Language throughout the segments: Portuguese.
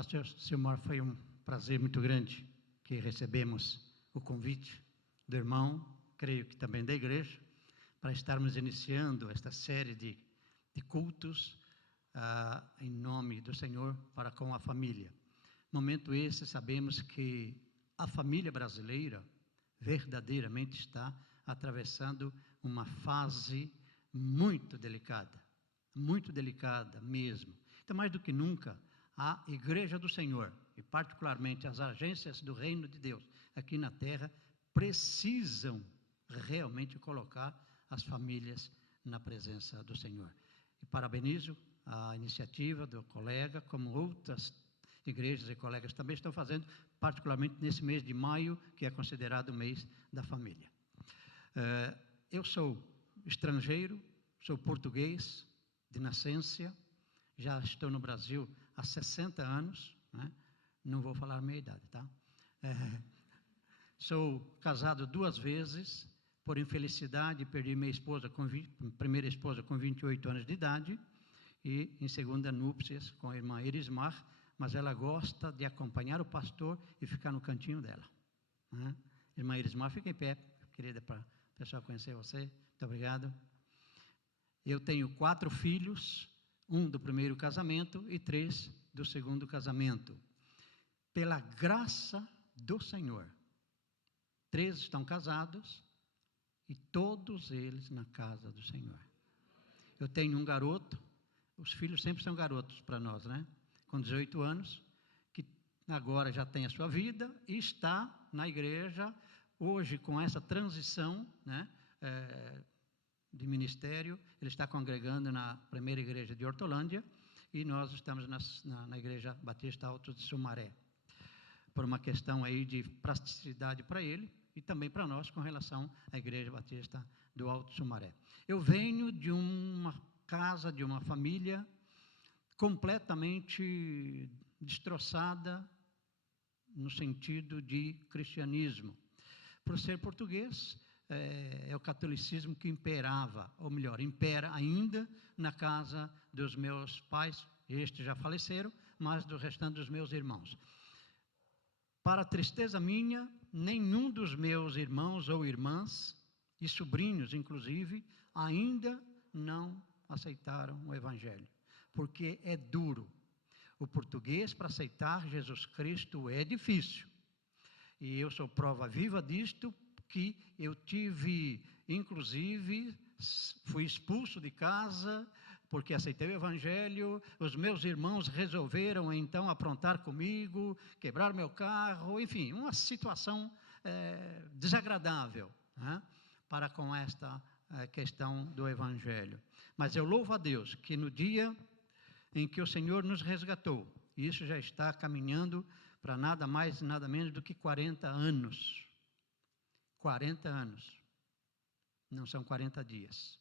Pastor Silmar, foi um prazer muito grande que recebemos o convite do irmão, creio que também da igreja, para estarmos iniciando esta série de cultos em nome do Senhor para com a família. Momento esse, sabemos que a família brasileira verdadeiramente está atravessando uma fase muito delicada mesmo. Então, mais do que nunca, a Igreja do Senhor, e particularmente as agências do Reino de Deus aqui na Terra, precisam realmente colocar as famílias na presença do Senhor. E parabenizo a iniciativa do colega, como outras igrejas e colegas também estão fazendo, particularmente nesse mês de maio, que é considerado o mês da família. Eu sou estrangeiro, sou português de nascença, já estou no Brasil há 60 anos, né? Não vou falar a minha idade, tá? Sou casado 2 vezes, por infelicidade perdi minha primeira esposa com 28 anos de idade, e em segunda núpcias com a irmã Erismar, mas ela gosta de acompanhar o pastor e ficar no cantinho dela, né? Irmã Erismar, fica em pé, querida, para o pessoal conhecer você. Muito obrigado. Eu tenho 4 filhos, 1 do primeiro casamento e 3 do segundo casamento. Pela graça do Senhor, 3 estão casados e todos eles na casa do Senhor. Eu tenho um garoto, os filhos sempre são garotos para nós, né? Com 18 anos, que agora já tem a sua vida e está na igreja, hoje com essa transição, né, de ministério, ele está congregando na primeira igreja de Hortolândia, e nós estamos na igreja Batista Alto de Sumaré, por uma questão aí de praticidade para ele, e também para nós, com relação à igreja Batista do Alto Sumaré. Eu venho de uma casa, de uma família completamente destroçada no sentido de cristianismo. Por ser português, é o catolicismo que imperava, ou melhor, impera ainda na casa dos meus pais, estes já faleceram, mas do restante dos meus irmãos. Para a tristeza minha, nenhum dos meus irmãos ou irmãs, e sobrinhos inclusive, ainda não aceitaram o Evangelho, porque é duro. O português, para aceitar Jesus Cristo, é difícil. E eu sou prova viva disto, que eu tive, inclusive, fui expulso de casa, porque aceitei o Evangelho. Os meus irmãos resolveram, então, aprontar comigo, quebrar meu carro, enfim, uma situação desagradável, né, para com esta questão do Evangelho. Mas eu louvo a Deus, que no dia em que o Senhor nos resgatou, e isso já está caminhando para nada mais, nada menos do que 40 anos, 40 anos, não são 40 dias.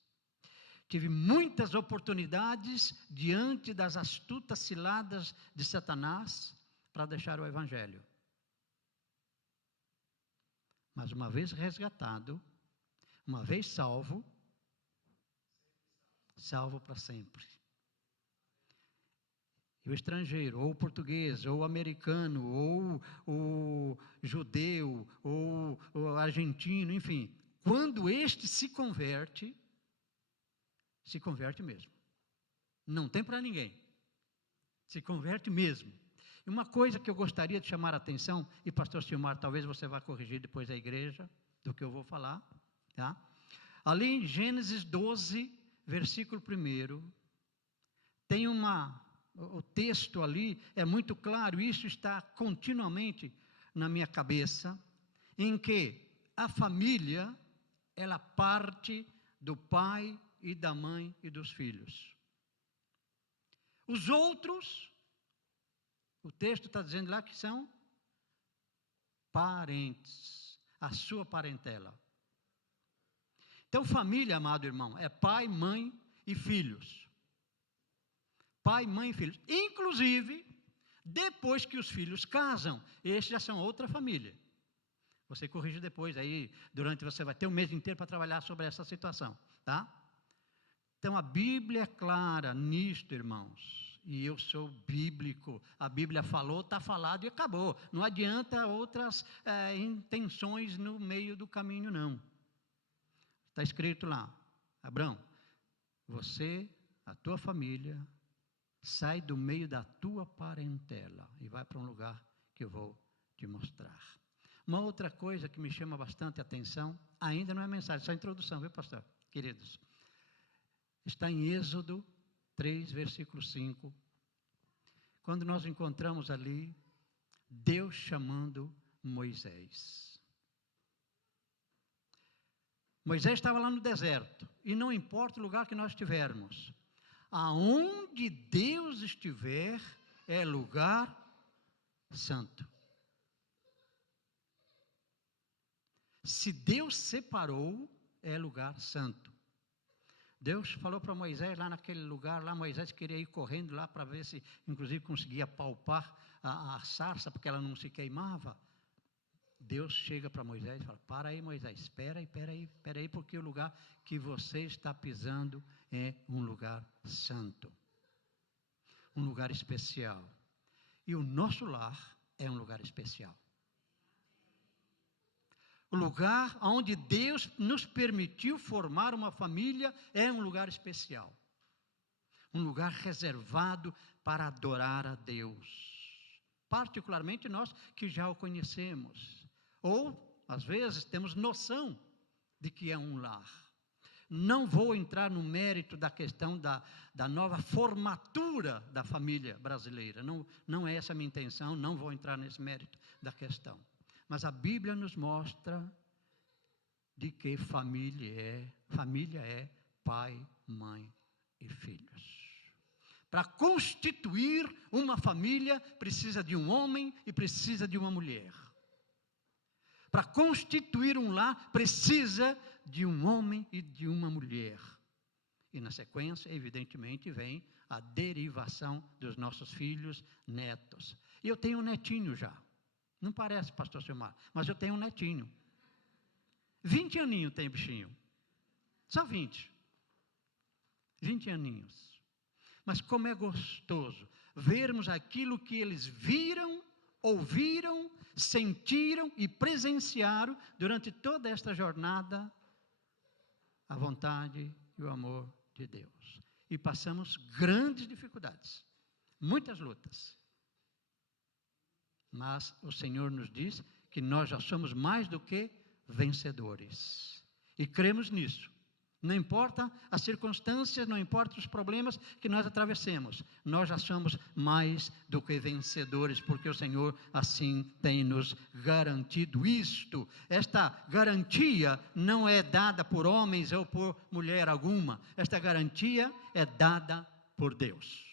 Tive muitas oportunidades diante das astutas ciladas de Satanás para deixar o Evangelho. Mas uma vez resgatado, uma vez salvo, salvo para sempre. E o estrangeiro, ou o português, ou o americano, ou o judeu, ou o argentino, enfim, quando este se converte mesmo. Não tem para ninguém. Se converte mesmo. E uma coisa que eu gostaria de chamar a atenção, e pastor Silmar, talvez você vá corrigir depois da igreja, do que eu vou falar, tá? Ali em Gênesis 12, versículo 1, tem o texto ali é muito claro, isso está continuamente na minha cabeça, em que a família, ela parte do pai e da mãe e dos filhos. Os outros, o texto está dizendo lá que são parentes, a sua parentela. Então, família, amado irmão, é pai, mãe e filhos. Pai, mãe e filhos. Inclusive, depois que os filhos casam, estes já são outra família. Você corrige depois, aí você vai ter um mês inteiro para trabalhar sobre essa situação, tá? Então, a Bíblia é clara nisto, irmãos. E eu sou bíblico. A Bíblia falou, está falado e acabou. Não adianta outras intenções no meio do caminho, não. Está escrito lá, Abraão, você, a tua família, sai do meio da tua parentela e vai para um lugar que eu vou te mostrar. Uma outra coisa que me chama bastante atenção, ainda não é mensagem, só introdução, viu, pastor? Queridos, está em Êxodo 3, versículo 5, quando nós encontramos ali Deus chamando Moisés. Moisés estava lá no deserto, e não importa o lugar que nós estivermos, aonde Deus estiver, é lugar santo. Se Deus separou, é lugar santo. Deus falou para Moisés lá naquele lugar, lá Moisés queria ir correndo lá para ver se, inclusive, conseguia palpar a sarça, porque ela não se queimava. Deus chega para Moisés e fala, para aí Moisés, espera aí, porque o lugar que você está pisando é um lugar santo. Um lugar especial. E o nosso lar é um lugar especial. O lugar onde Deus nos permitiu formar uma família é um lugar especial. Um lugar reservado para adorar a Deus. Particularmente nós que já o conhecemos. Ou, às vezes, temos noção de que é um lar. Não vou entrar no mérito da questão da nova formatura da família brasileira. Não é essa a minha intenção, não vou entrar nesse mérito da questão. Mas a Bíblia nos mostra de que família é pai, mãe e filhos. Para constituir uma família, precisa de um homem e precisa de uma mulher. Para constituir um lar, precisa de um homem e de uma mulher. E na sequência, evidentemente, vem a derivação dos nossos filhos, netos. E eu tenho um netinho já. Não parece, pastor Silmar, mas eu tenho um netinho. 20 aninhos tem bichinho. Só 20. 20 aninhos. Mas como é gostoso vermos aquilo que eles viram, ouviram, sentiram e presenciaram durante toda esta jornada, a vontade e o amor de Deus. E passamos grandes dificuldades, muitas lutas. Mas o Senhor nos diz que nós já somos mais do que vencedores. E cremos nisso. Não importa as circunstâncias, não importa os problemas que nós atravessemos. Nós já somos mais do que vencedores, porque o Senhor assim tem nos garantido isto. Esta garantia não é dada por homens ou por mulher alguma. Esta garantia é dada por Deus.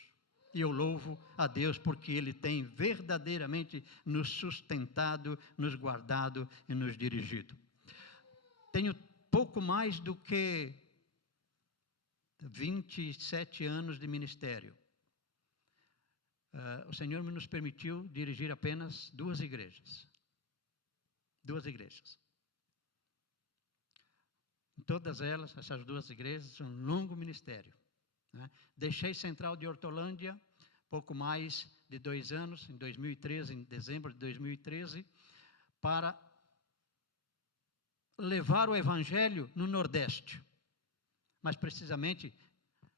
E eu louvo a Deus porque Ele tem verdadeiramente nos sustentado, nos guardado e nos dirigido. Tenho pouco mais do que 27 anos de ministério. O Senhor nos permitiu dirigir apenas 2 igrejas. 2 igrejas. Em todas elas, essas 2 igrejas, um longo ministério. Deixei Central de Hortolândia, pouco mais de 2 anos, em 2013, em dezembro de 2013, para levar o Evangelho no Nordeste, mas precisamente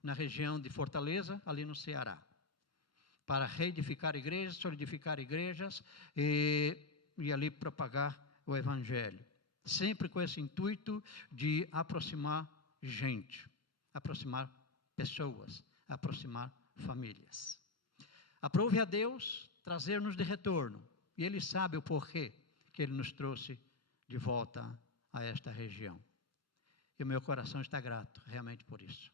na região de Fortaleza, ali no Ceará, para reedificar igrejas, solidificar igrejas e ali propagar o Evangelho, sempre com esse intuito de aproximar gente, aproximar pessoas, aproximar famílias. Aprove a Deus trazer-nos de retorno, e Ele sabe o porquê que Ele nos trouxe de volta a esta região. E o meu coração está grato realmente por isso,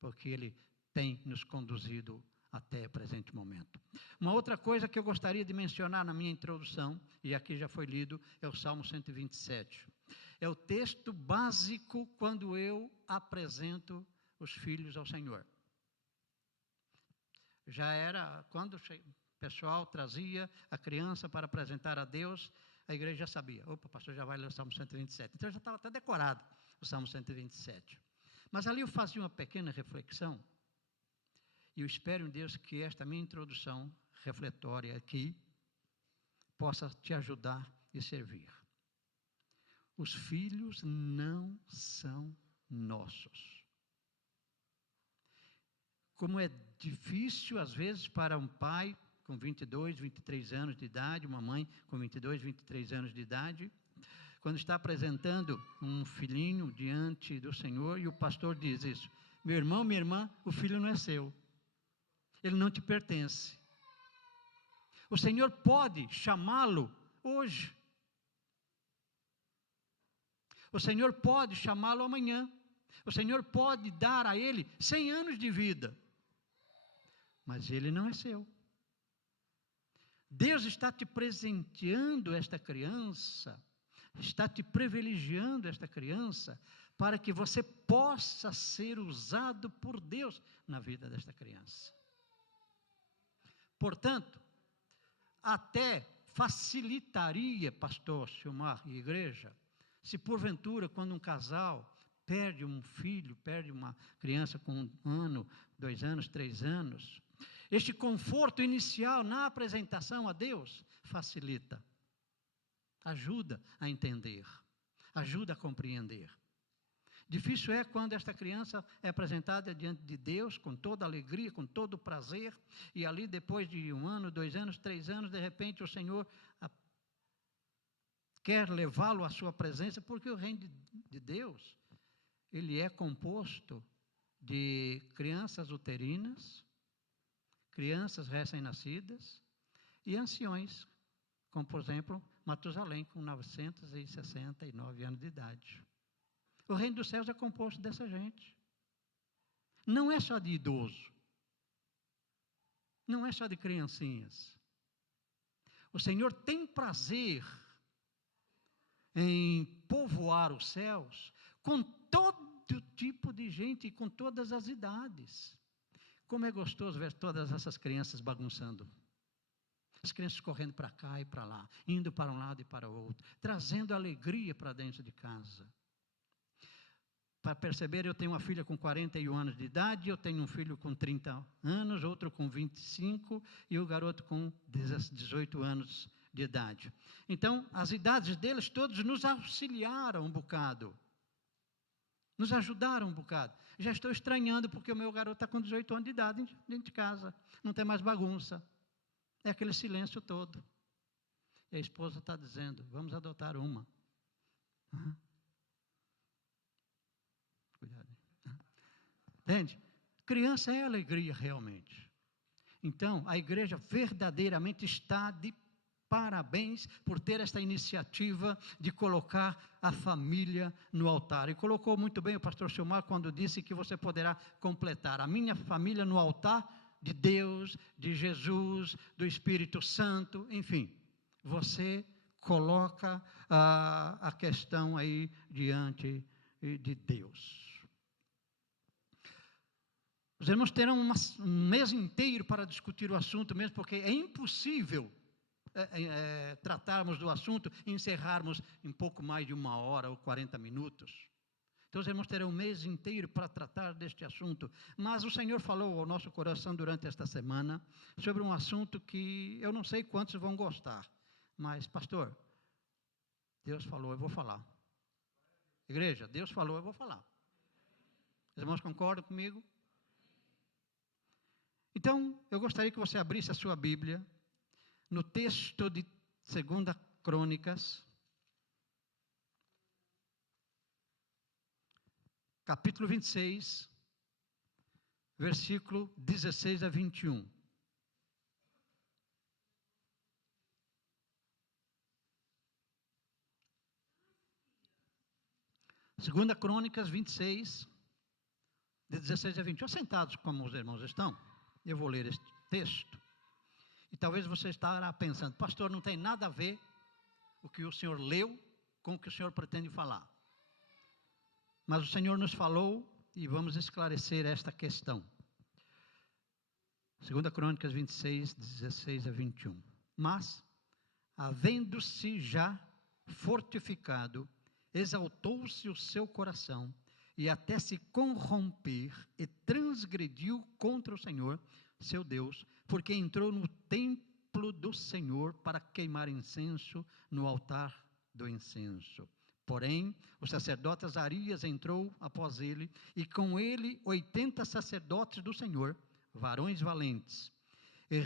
porque Ele tem nos conduzido até o presente momento. Uma outra coisa que eu gostaria de mencionar na minha introdução, e aqui já foi lido, é o Salmo 127. É o texto básico quando eu apresento os filhos ao Senhor. Já era, quando o pessoal trazia a criança para apresentar a Deus, a igreja já sabia. Opa, o pastor já vai ler o Salmo 127. Então já estava até decorado o Salmo 127. Mas ali eu fazia uma pequena reflexão, E eu espero em Deus que esta minha introdução refletória aqui possa te ajudar e servir. Os filhos não são nossos. Como é difícil, às vezes, para um pai com 22, 23 anos de idade, uma mãe com 22, 23 anos de idade, quando está apresentando um filhinho diante do Senhor, e o pastor diz isso: meu irmão, minha irmã, o filho não é seu. Ele não te pertence. O Senhor pode chamá-lo hoje. O Senhor pode chamá-lo amanhã. O Senhor pode dar a ele 100 anos de vida. Mas ele não é seu. Deus está te presenteando esta criança, está te privilegiando esta criança, para que você possa ser usado por Deus na vida desta criança. Portanto, até facilitaria, pastor Silmar e igreja, se porventura, quando um casal perde um filho, perde uma criança com 1 ano, 2 anos, 3 anos, este conforto inicial na apresentação a Deus facilita, ajuda a entender, ajuda a compreender. Difícil é quando esta criança é apresentada diante de Deus com toda alegria, com todo prazer, e ali depois de 1 ano, 2 anos, 3 anos, de repente o Senhor quer levá-lo à sua presença, porque o reino de Deus, ele é composto de crianças uterinas, crianças recém-nascidas e anciões, como por exemplo Matusalém, com 969 anos de idade. O reino dos céus é composto dessa gente. Não é só de idoso. Não é só de criancinhas. O Senhor tem prazer em povoar os céus com todo tipo de gente e com todas as idades. Como é gostoso ver todas essas crianças bagunçando. As crianças correndo para cá e para lá, indo para um lado e para o outro, trazendo alegria para dentro de casa. Para perceber, eu tenho uma filha com 41 anos de idade, eu tenho um filho com 30 anos, outro com 25 e o garoto com 18 anos de idade. Então, as idades deles todos nos auxiliaram um bocado, nos ajudaram um bocado. Já estou estranhando porque o meu garoto está com 18 anos de idade dentro de casa, não tem mais bagunça, é aquele silêncio todo. E a esposa está dizendo, vamos adotar uma. Cuidado. Entende? Criança é alegria realmente. Então, a igreja verdadeiramente está de parabéns por ter esta iniciativa de colocar a família no altar. E colocou muito bem o pastor Silmar quando disse que você poderá completar a minha família no altar de Deus, de Jesus, do Espírito Santo, enfim. Você coloca a questão aí diante de Deus. Os irmãos terão um mês inteiro para discutir o assunto mesmo, porque é impossível tratarmos do assunto e encerrarmos em pouco mais de 1 hora ou 40 minutos. Então, os irmãos terão um mês inteiro para tratar deste assunto. Mas o Senhor falou ao nosso coração durante esta semana sobre um assunto que eu não sei quantos vão gostar. Mas, pastor, Deus falou, eu vou falar. Igreja, Deus falou, eu vou falar. Os irmãos concordam comigo? Então, eu gostaria que você abrisse a sua Bíblia no texto de 2 Crônicas, capítulo 26, versículo 16 a 21. Segunda Crônicas 26, de 16 a 21. Sentados como os irmãos estão, eu vou ler este texto. E talvez você estará pensando, pastor, não tem nada a ver o que o senhor leu com o que o senhor pretende falar. Mas o Senhor nos falou e vamos esclarecer esta questão. 2 Crônicas 26, 16 a 21. Mas, havendo-se já fortificado, exaltou-se o seu coração, e até se corromper, e transgrediu contra o Senhor, seu Deus, porque entrou no templo do Senhor para queimar incenso no altar do incenso. Porém, o sacerdote Azarias entrou após ele, e com ele 80 sacerdotes do Senhor, varões valentes, e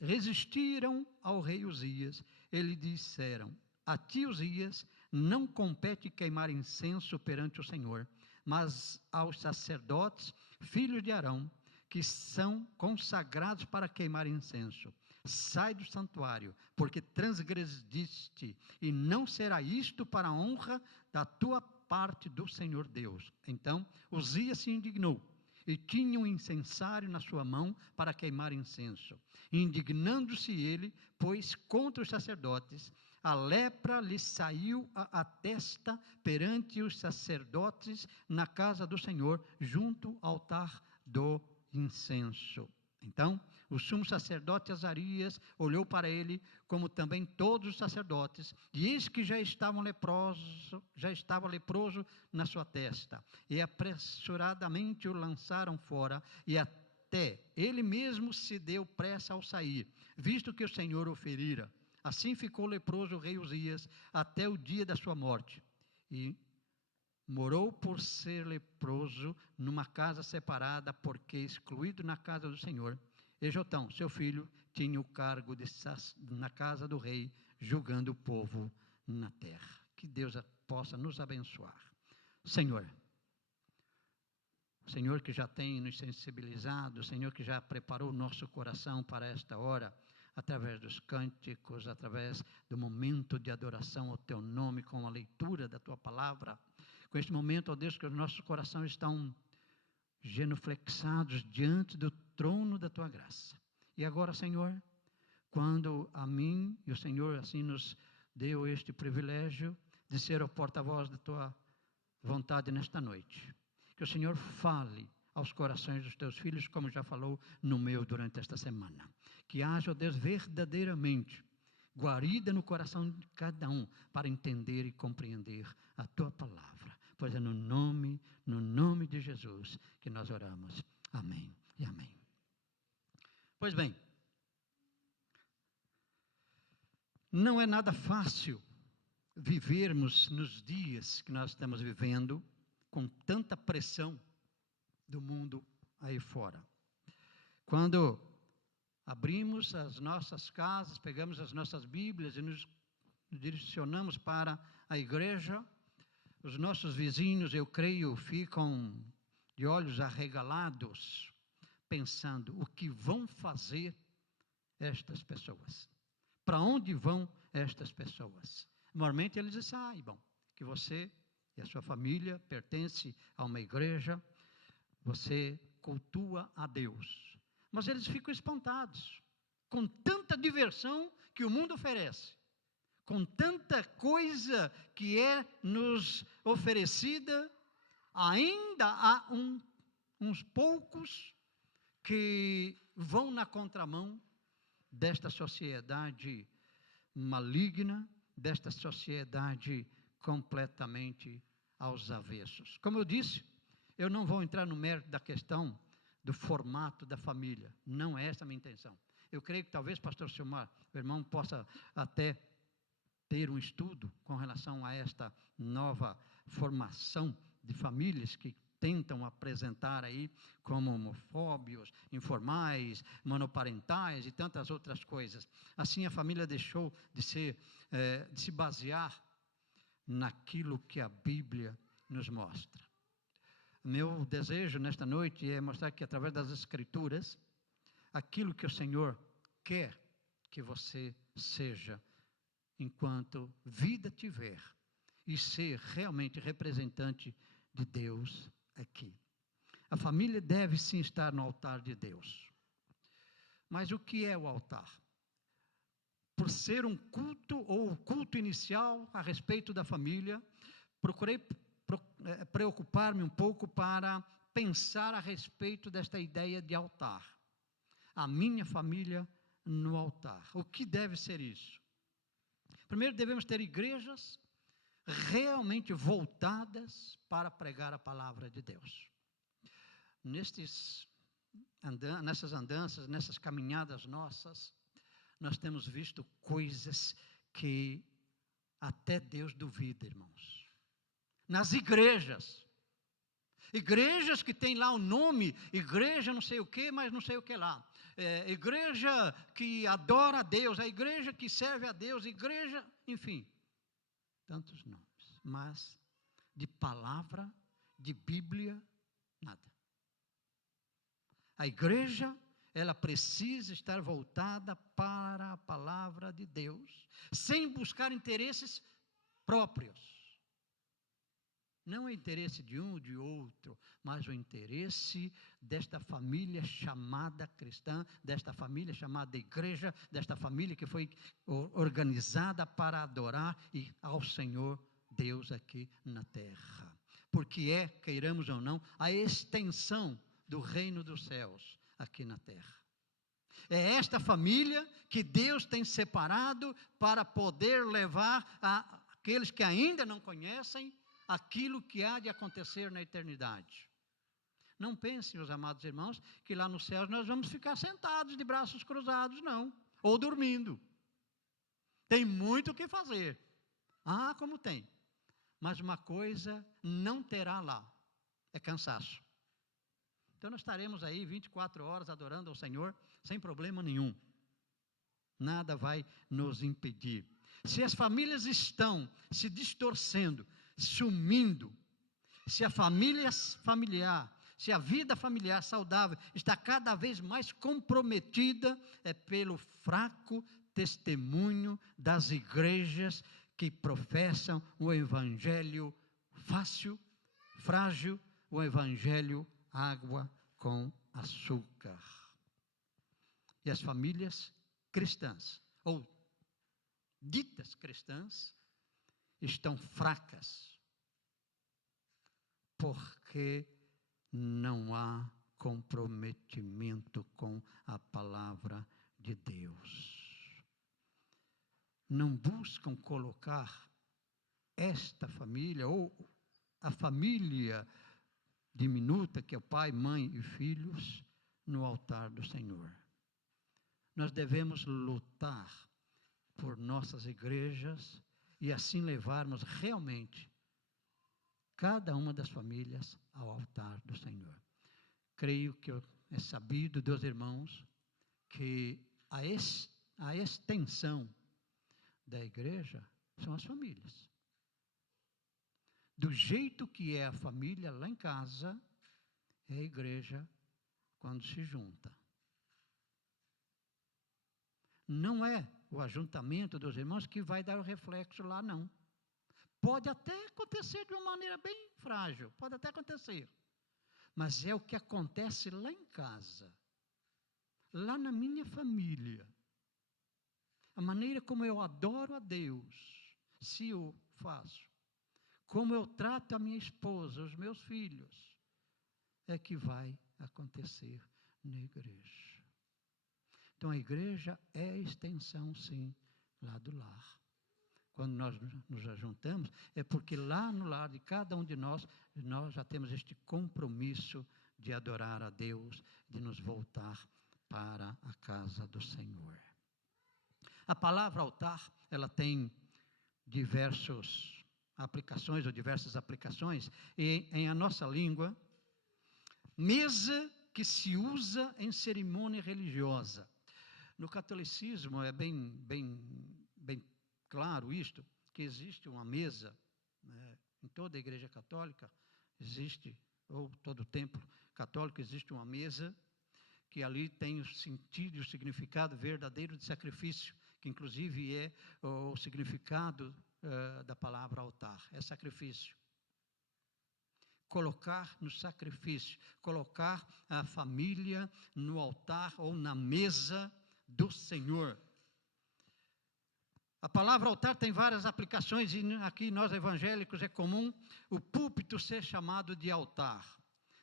resistiram ao rei Uzias. Eles disseram: a ti, Uzias, não compete queimar incenso perante o Senhor, mas aos sacerdotes, filhos de Arão, que são consagrados para queimar incenso. Sai do santuário, porque transgrediste, e não será isto para a honra da tua parte do Senhor Deus. Então Uzias se indignou, e tinha um incensário na sua mão para queimar incenso. Indignando-se ele, pois, contra os sacerdotes, a lepra lhe saiu à testa perante os sacerdotes na casa do Senhor, junto ao altar do incenso. Então, o sumo sacerdote Azarias olhou para ele, como também todos os sacerdotes, e eis que já estava leproso na sua testa, e apressuradamente o lançaram fora, e até ele mesmo se deu pressa ao sair, visto que o Senhor o ferira. Assim ficou leproso o rei Uzias até o dia da sua morte, e morou por ser leproso numa casa separada, porque excluído na casa do Senhor. E Jotão, seu filho, tinha o cargo na casa do rei, julgando o povo na terra. Que Deus possa nos abençoar. Senhor, o Senhor que já tem nos sensibilizado, o Senhor que já preparou o nosso coração para esta hora, através dos cânticos, através do momento de adoração ao Teu nome, com a leitura da Tua palavra, com este momento, ó Deus, que os nossos corações estão genuflexados diante do trono da Tua graça. E agora, Senhor, quando a mim e o Senhor assim nos deu este privilégio de ser o porta-voz da Tua vontade nesta noite, que o Senhor fale aos corações dos Teus filhos, como já falou no meu durante esta semana. Que haja, ó Deus, verdadeiramente guarida no coração de cada um, para entender e compreender a Tua palavra. Pois é no nome de Jesus que nós oramos. Amém e amém. Pois bem, não é nada fácil vivermos nos dias que nós estamos vivendo, com tanta pressão do mundo aí fora. Quando abrimos as nossas casas, pegamos as nossas Bíblias e nos direcionamos para a igreja, os nossos vizinhos, eu creio, ficam de olhos arregalados, pensando: o que vão fazer estas pessoas? Para onde vão estas pessoas? Normalmente eles saibam que você e a sua família pertence a uma igreja, você cultua a Deus. Mas eles ficam espantados com tanta diversão que o mundo oferece, com tanta coisa que é nos oferecida. Ainda há uns poucos que vão na contramão desta sociedade maligna, desta sociedade completamente aos avessos. Como eu disse, eu não vou entrar no mérito da questão do formato da família. Não é essa a minha intenção. Eu creio que talvez, pastor Silmar, o irmão possa até ter um estudo com relação a esta nova formação de famílias que tentam apresentar aí como homofóbicos, informais, monoparentais e tantas outras coisas. Assim a família deixou de se basear naquilo que a Bíblia nos mostra. Meu desejo nesta noite é mostrar que através das Escrituras, aquilo que o Senhor quer que você seja enquanto vida tiver, e ser realmente representante de Deus aqui. A família deve sim estar no altar de Deus. Mas o que é o altar? Por ser um culto, ou o culto inicial a respeito da família, procurei preocupar-me um pouco para pensar a respeito desta ideia de altar. A minha família no altar. O que deve ser isso? Primeiro, devemos ter igrejas realmente voltadas para pregar a palavra de Deus. Nessas andanças, nessas caminhadas nossas, nós temos visto coisas que até Deus duvida, irmãos. Nas igrejas que tem lá o nome, igreja não sei o que, mas não sei o que lá. Igreja que adora a Deus, a igreja que serve a Deus, igreja, enfim, tantos nomes. Mas de palavra, de Bíblia, nada. A igreja, ela precisa estar voltada para a palavra de Deus, sem buscar interesses próprios. Não o interesse de um ou de outro, mas o interesse desta família chamada cristã, desta família chamada igreja, desta família que foi organizada para adorar ao Senhor Deus aqui na terra. Porque queiramos ou não, a extensão do reino dos céus aqui na terra. É esta família que Deus tem separado para poder levar aqueles que ainda não conhecem aquilo que há de acontecer na eternidade. Não pensem, meus amados irmãos, que lá nos céus nós vamos ficar sentados de braços cruzados, não, ou dormindo. Tem muito o que fazer. Como tem. Mas uma coisa não terá lá, é cansaço. Então nós estaremos aí 24 horas adorando ao Senhor, sem problema nenhum. Nada vai nos impedir. Se as famílias estão se distorcendo, sumindo, se a se a vida familiar saudável está cada vez mais comprometida, é pelo fraco testemunho das igrejas que professam o evangelho frágil, o evangelho água com açúcar. E as famílias cristãs, ou ditas cristãs, estão fracas, porque não há comprometimento com a palavra de Deus. Não buscam colocar esta família, ou a família diminuta, que é o pai, mãe e filhos, no altar do Senhor. Nós devemos lutar por nossas igrejas e assim levarmos realmente cada uma das famílias ao altar do Senhor. Creio que é sabido dos irmãos que a extensão da igreja são as famílias. Do jeito que é a família lá em casa, é a igreja quando se junta. Não é o ajuntamento dos irmãos que vai dar o reflexo lá, não. Pode até acontecer de uma maneira bem frágil, pode até acontecer. Mas é o que acontece lá em casa, lá na minha família. A maneira como eu adoro a Deus, se eu faço, como eu trato a minha esposa, os meus filhos, é que vai acontecer na igreja. Então a igreja é a extensão, sim, lá do lar. Quando nós nos ajuntamos, é porque lá no lar de cada um de nós já temos este compromisso de adorar a Deus, de nos voltar para a casa do Senhor. A palavra altar, ela tem diversas aplicações, e em a nossa língua, mesa que se usa em cerimônia religiosa. No catolicismo é bem claro isto, que existe uma mesa, em toda a igreja católica existe, ou todo templo católico existe uma mesa, que ali tem o sentido e o significado verdadeiro de sacrifício, que inclusive é o significado da palavra altar, é sacrifício. Colocar no sacrifício, colocar a família no altar ou na mesa do Senhor. A palavra altar tem várias aplicações, e aqui nós evangélicos é comum o púlpito ser chamado de altar.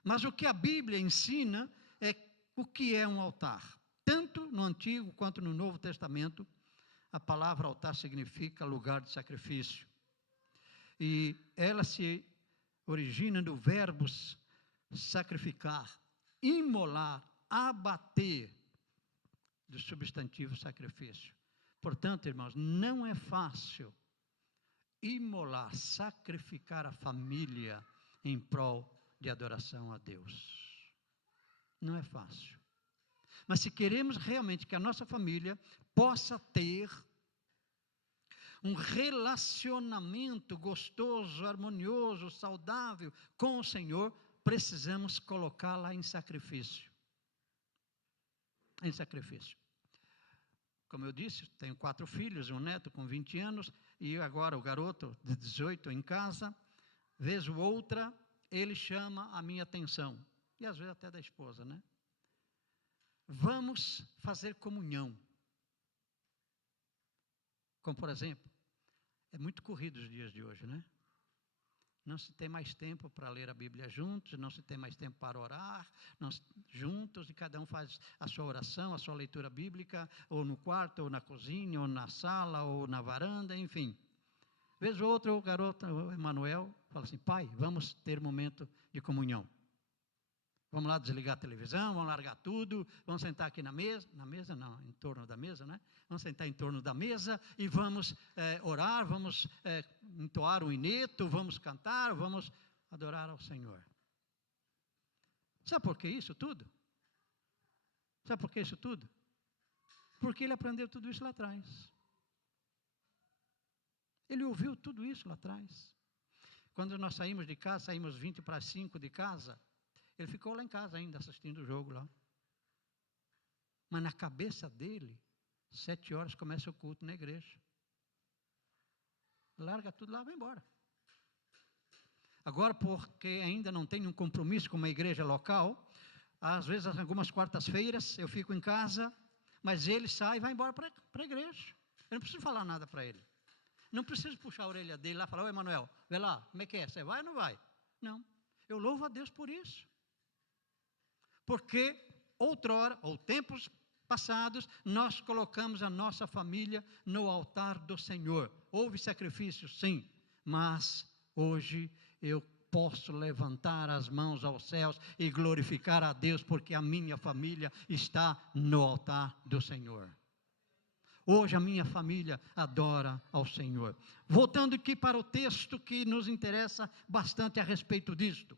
Mas o que a Bíblia ensina é o que é um altar. Tanto no Antigo quanto no Novo Testamento, a palavra altar significa lugar de sacrifício. e ela se origina do verbo sacrificar, imolar, abater, do substantivo sacrifício. Portanto, irmãos, não é fácil imolar, sacrificar a família em prol de adoração a Deus. Não é fácil. Mas se queremos realmente que a nossa família possa ter um relacionamento gostoso, harmonioso, saudável com o Senhor, precisamos colocá-la em sacrifício. Em sacrifício. Como eu disse, tenho 4 filhos, um neto com 20 anos, e agora o garoto de 18 em casa, vez ou outra, ele chama a minha atenção, e às vezes até da esposa, né? Vamos fazer comunhão. Como, por exemplo, é muito corrido os dias de hoje, né? Não se tem mais tempo para ler a Bíblia juntos, não se tem mais tempo para orar juntos, e cada um faz a sua oração, a sua leitura bíblica, ou no quarto, ou na cozinha, ou na sala, ou na varanda, enfim. Vez ou outra, o garoto, o Emanuel, fala assim: pai, vamos ter momento de comunhão. Vamos lá desligar a televisão, vamos largar tudo, vamos sentar aqui na mesa não, em torno da mesa, né? Vamos sentar em torno da mesa e vamos orar, vamos entoar um hineto, vamos cantar, vamos adorar ao Senhor. Sabe por que isso tudo? Sabe por que isso tudo? Porque ele aprendeu tudo isso lá atrás. Ele ouviu tudo isso lá atrás. Quando nós saímos de casa, saímos 20 para 5 de casa, ele ficou lá em casa ainda, assistindo o jogo lá. Mas na cabeça dele, 7 horas começa o culto na igreja. Larga tudo lá e vai embora. Agora, porque ainda não tenho um compromisso com uma igreja local, às vezes, algumas quartas-feiras, eu fico em casa, mas ele sai e vai embora para a igreja. Eu não preciso falar nada para ele. Não preciso puxar a orelha dele lá e falar: ô Emanuel, vê lá, como é que é? Você vai ou não vai? Não. Eu louvo a Deus por isso. Porque outrora, ou tempos passados, nós colocamos a nossa família no altar do Senhor. Houve sacrifício, sim, mas hoje eu posso levantar as mãos aos céus e glorificar a Deus, porque a minha família está no altar do Senhor. Hoje a minha família adora ao Senhor. Voltando aqui para o texto que nos interessa bastante a respeito disto.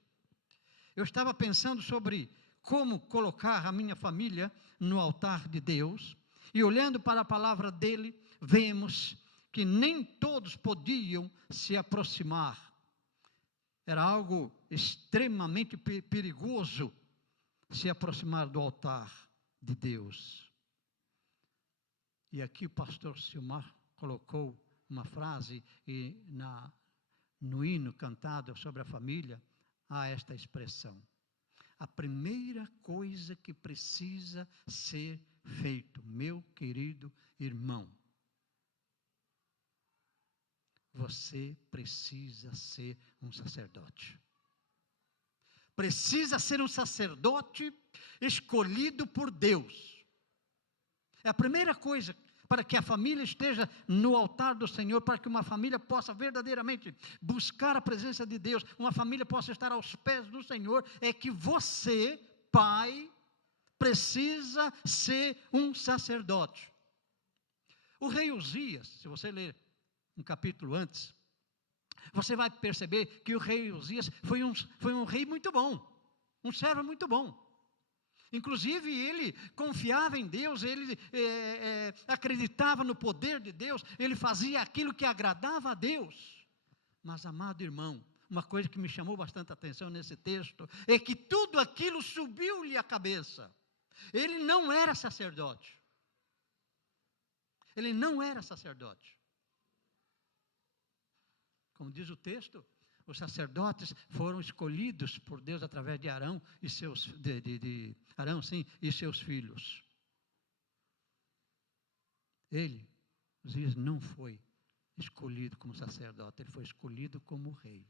Eu estava pensando sobre como colocar a minha família no altar de Deus, e olhando para a palavra dele, vemos que nem todos podiam se aproximar. Era algo extremamente perigoso se aproximar do altar de Deus. E aqui o pastor Silmar colocou uma frase, e no hino cantado sobre a família, há esta expressão: a primeira coisa que precisa ser feito, meu querido irmão, você precisa ser um sacerdote. Precisa ser um sacerdote escolhido por Deus. É a primeira coisa para que a família esteja no altar do Senhor, para que uma família possa verdadeiramente buscar a presença de Deus, uma família possa estar aos pés do Senhor, é que você, pai, precisa ser um sacerdote. O rei Uzias, se você ler um capítulo antes, você vai perceber que o rei Uzias foi um rei muito bom, um servo muito bom. Inclusive ele confiava em Deus, ele acreditava no poder de Deus, ele fazia aquilo que agradava a Deus. Mas, amado irmão, uma coisa que me chamou bastante atenção nesse texto, é que tudo aquilo subiu-lhe à cabeça. Ele não era sacerdote. Ele não era sacerdote. Como diz o texto, os sacerdotes foram escolhidos por Deus através de Arão e seus e seus filhos. Ele, Uzias, não foi escolhido como sacerdote, ele foi escolhido como rei.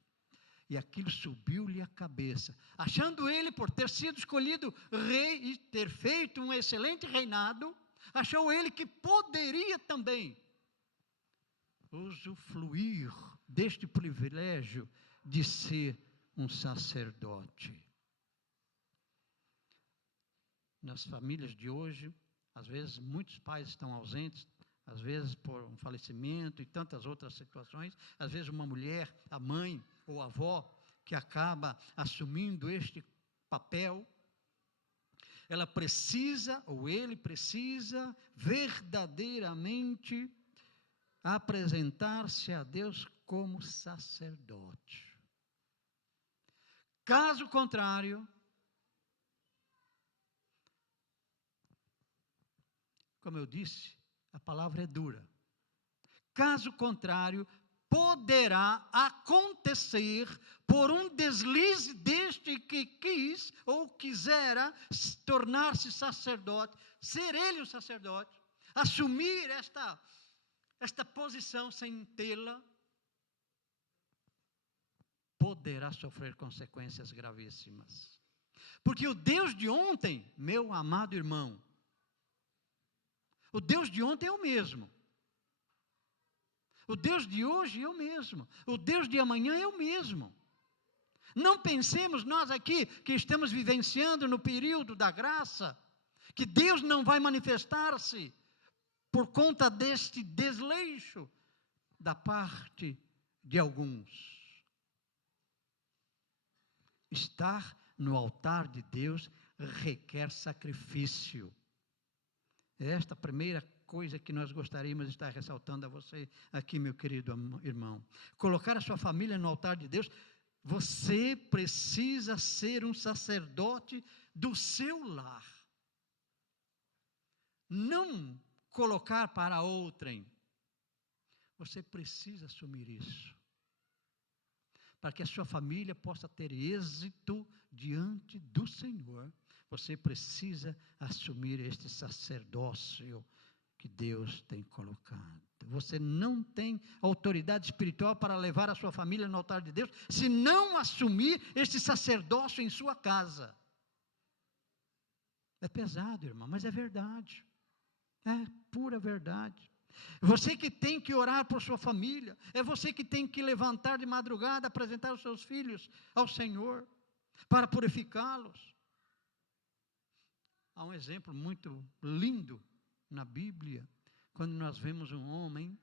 E aquilo subiu-lhe a cabeça, achando ele, por ter sido escolhido rei e ter feito um excelente reinado, achou ele que poderia também usufruir deste privilégio de ser um sacerdote. Nas famílias de hoje, às vezes muitos pais estão ausentes, às vezes por um falecimento e tantas outras situações, às vezes uma mulher, a mãe ou a avó, que acaba assumindo este papel, ela precisa, ou ele precisa, verdadeiramente apresentar-se a Deus como sacerdote. Caso contrário, como eu disse, a palavra é dura. Caso contrário, poderá acontecer por um deslize deste que quis ou quisera tornar-se sacerdote, ser ele o sacerdote, assumir esta posição sem tê-la, poderá sofrer consequências gravíssimas. Porque o Deus de ontem, meu amado irmão, o Deus de ontem é o mesmo. O Deus de hoje é o mesmo. O Deus de amanhã é o mesmo. Não pensemos nós aqui que estamos vivenciando no período da graça, que Deus não vai manifestar-se por conta deste desleixo da parte de alguns. Estar no altar de Deus requer sacrifício. É esta a primeira coisa que nós gostaríamos de estar ressaltando a você aqui, meu querido irmão. Colocar a sua família no altar de Deus, você precisa ser um sacerdote do seu lar. Não colocar para outrem. Você precisa assumir isso. Para que a sua família possa ter êxito diante do Senhor, você precisa assumir este sacerdócio que Deus tem colocado. Você não tem autoridade espiritual para levar a sua família no altar de Deus, se não assumir este sacerdócio em sua casa. É pesado, irmão, mas é verdade. É pura verdade. Você que tem que orar por sua família, é você que tem que levantar de madrugada, apresentar os seus filhos ao Senhor, para purificá-los. Há um exemplo muito lindo na Bíblia, quando nós vemos um homem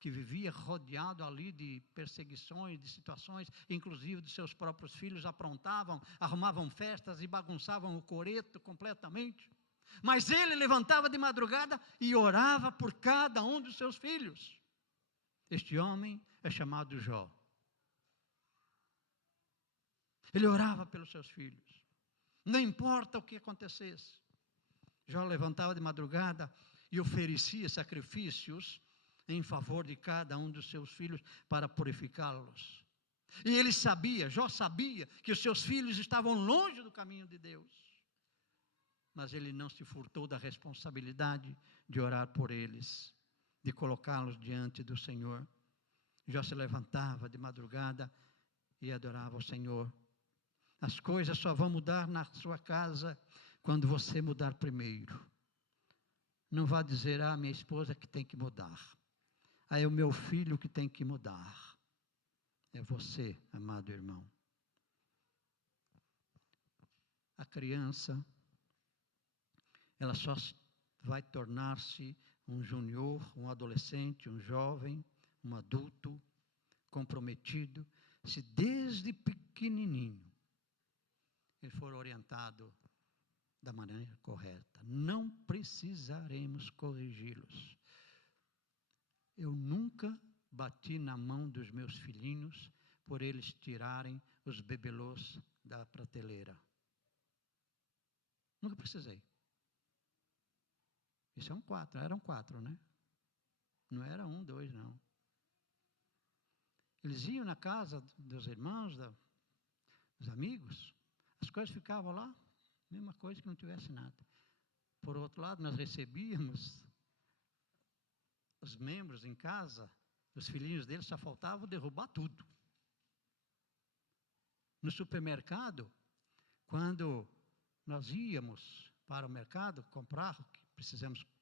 que vivia rodeado ali de perseguições, de situações, inclusive dos seus próprios filhos aprontavam, arrumavam festas e bagunçavam o coreto completamente. Mas ele levantava de madrugada e orava por cada um dos seus filhos. Este homem é chamado Jó. Ele orava pelos seus filhos. Não importa o que acontecesse. Jó levantava de madrugada e oferecia sacrifícios em favor de cada um dos seus filhos para purificá-los. E ele sabia, Jó sabia, que os seus filhos estavam longe do caminho de Deus. Mas ele não se furtou da responsabilidade de orar por eles, de colocá-los diante do Senhor. Jó se levantava de madrugada e adorava o Senhor. As coisas só vão mudar na sua casa quando você mudar primeiro. Não vá dizer, minha esposa que tem que mudar. É o meu filho que tem que mudar. É você, amado irmão. A criança, ela só vai tornar-se um júnior, um adolescente, um jovem, um adulto comprometido, se desde pequenininho ele for orientado da maneira correta. Não precisaremos corrigi-los. Eu nunca bati na mão dos meus filhinhos por eles tirarem os bibelôs da prateleira. Nunca precisei. Isso é um 4, eram 4, né? Não era 1, 2, não. Eles iam na casa dos irmãos, dos amigos, as coisas ficavam lá, mesma coisa que não tivesse nada. Por outro lado, nós recebíamos os membros em casa, os filhinhos deles só faltavam derrubar tudo. No supermercado, quando nós íamos para o mercado comprar o que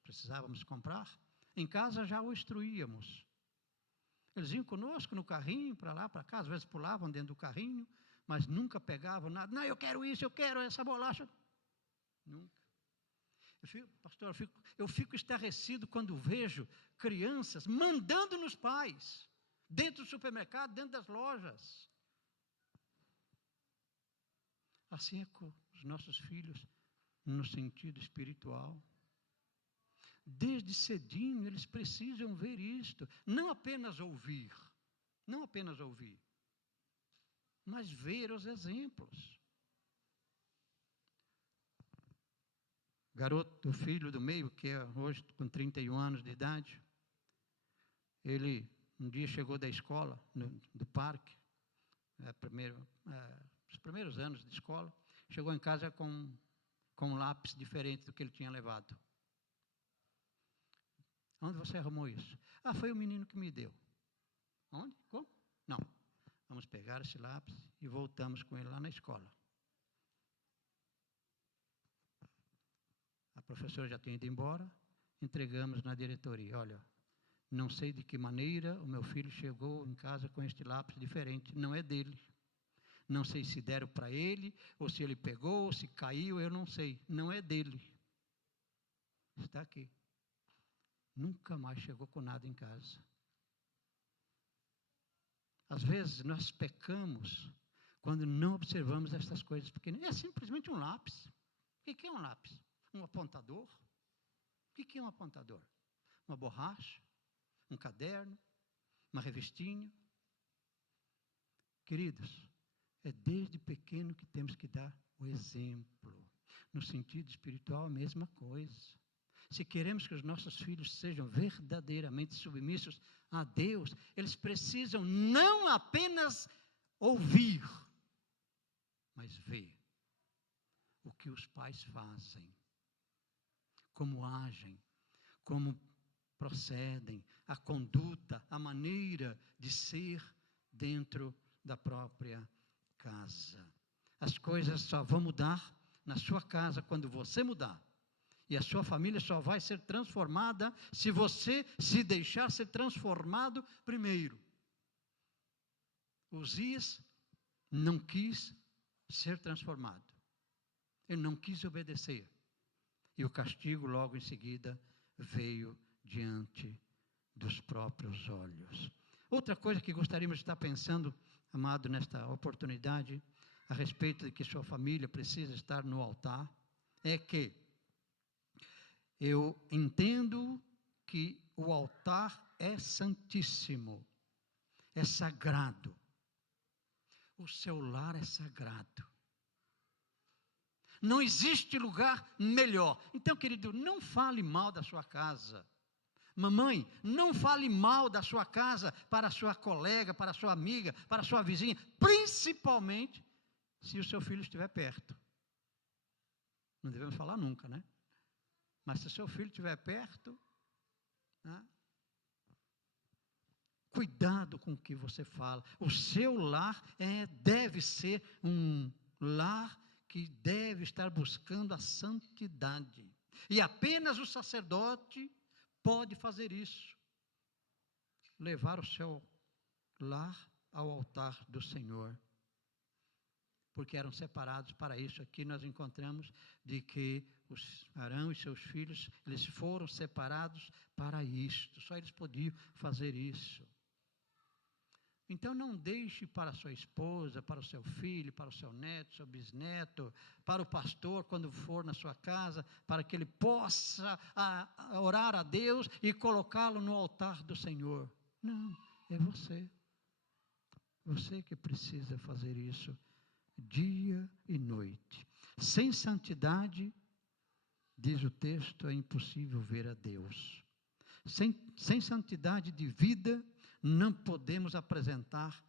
precisávamos comprar, em casa já o instruíamos. Eles iam conosco no carrinho, para lá, para cá, às vezes pulavam dentro do carrinho, mas nunca pegavam nada. Não, eu quero isso, eu quero essa bolacha. Nunca. Pastor, eu fico estarrecido quando vejo crianças mandando nos pais, dentro do supermercado, dentro das lojas. Assim é com os nossos filhos, no sentido espiritual. Desde cedinho eles precisam ver isto, não apenas ouvir, mas ver os exemplos. Garoto, o filho do meio, que é hoje com 31 anos de idade, ele um dia chegou da escola, do parque, os primeiros anos de escola, chegou em casa com um lápis diferente do que ele tinha levado. Onde você arrumou isso? Ah, foi o menino que me deu. Onde? Como? Não. Vamos pegar esse lápis e voltamos com ele lá na escola. A professora já tinha ido embora, entregamos na diretoria. Olha, não sei de que maneira o meu filho chegou em casa com este lápis diferente, não é dele. Não sei se deram para ele, ou se ele pegou, ou se caiu, eu não sei. Não é dele. Está aqui. Nunca mais chegou com nada em casa. Às vezes nós pecamos quando não observamos estas coisas pequenas. É simplesmente um lápis. O que é um lápis? Um apontador? O que é um apontador? Uma borracha? Um caderno? Uma revistinha? Queridos, é desde pequeno que temos que dar o exemplo. No sentido espiritual, a mesma coisa. Se queremos que os nossos filhos sejam verdadeiramente submissos a Deus, eles precisam não apenas ouvir, mas ver o que os pais fazem, como agem, como procedem, a conduta, a maneira de ser dentro da própria casa. As coisas só vão mudar na sua casa quando você mudar. E a sua família só vai ser transformada se você se deixar ser transformado primeiro. Uzias não quis ser transformado. Ele não quis obedecer. E o castigo logo em seguida veio diante dos próprios olhos. Outra coisa que gostaríamos de estar pensando, amado, nesta oportunidade, a respeito de que sua família precisa estar no altar, é que eu entendo que o altar é santíssimo, é sagrado. O seu lar é sagrado. Não existe lugar melhor. Então, querido, não fale mal da sua casa. Mamãe, não fale mal da sua casa para a sua colega, para a sua amiga, para a sua vizinha, principalmente se o seu filho estiver perto. Não devemos falar nunca, né? Mas se o seu filho estiver perto, né? Cuidado com o que você fala. O seu lar deve ser um lar que deve estar buscando a santidade. E apenas o sacerdote pode fazer isso. Levar o seu lar ao altar do Senhor. Porque eram separados para isso. Aqui nós encontramos de que Arão e seus filhos, eles foram separados para isto. Só eles podiam fazer isso. Então não deixe para a sua esposa, para o seu filho, para o seu neto, seu bisneto, para o pastor quando for na sua casa, para que ele possa orar a Deus e colocá-lo no altar do Senhor. Não, é você. Você que precisa fazer isso dia e noite. Sem santidade, diz o texto, é impossível ver a Deus. Sem santidade de vida, não podemos apresentar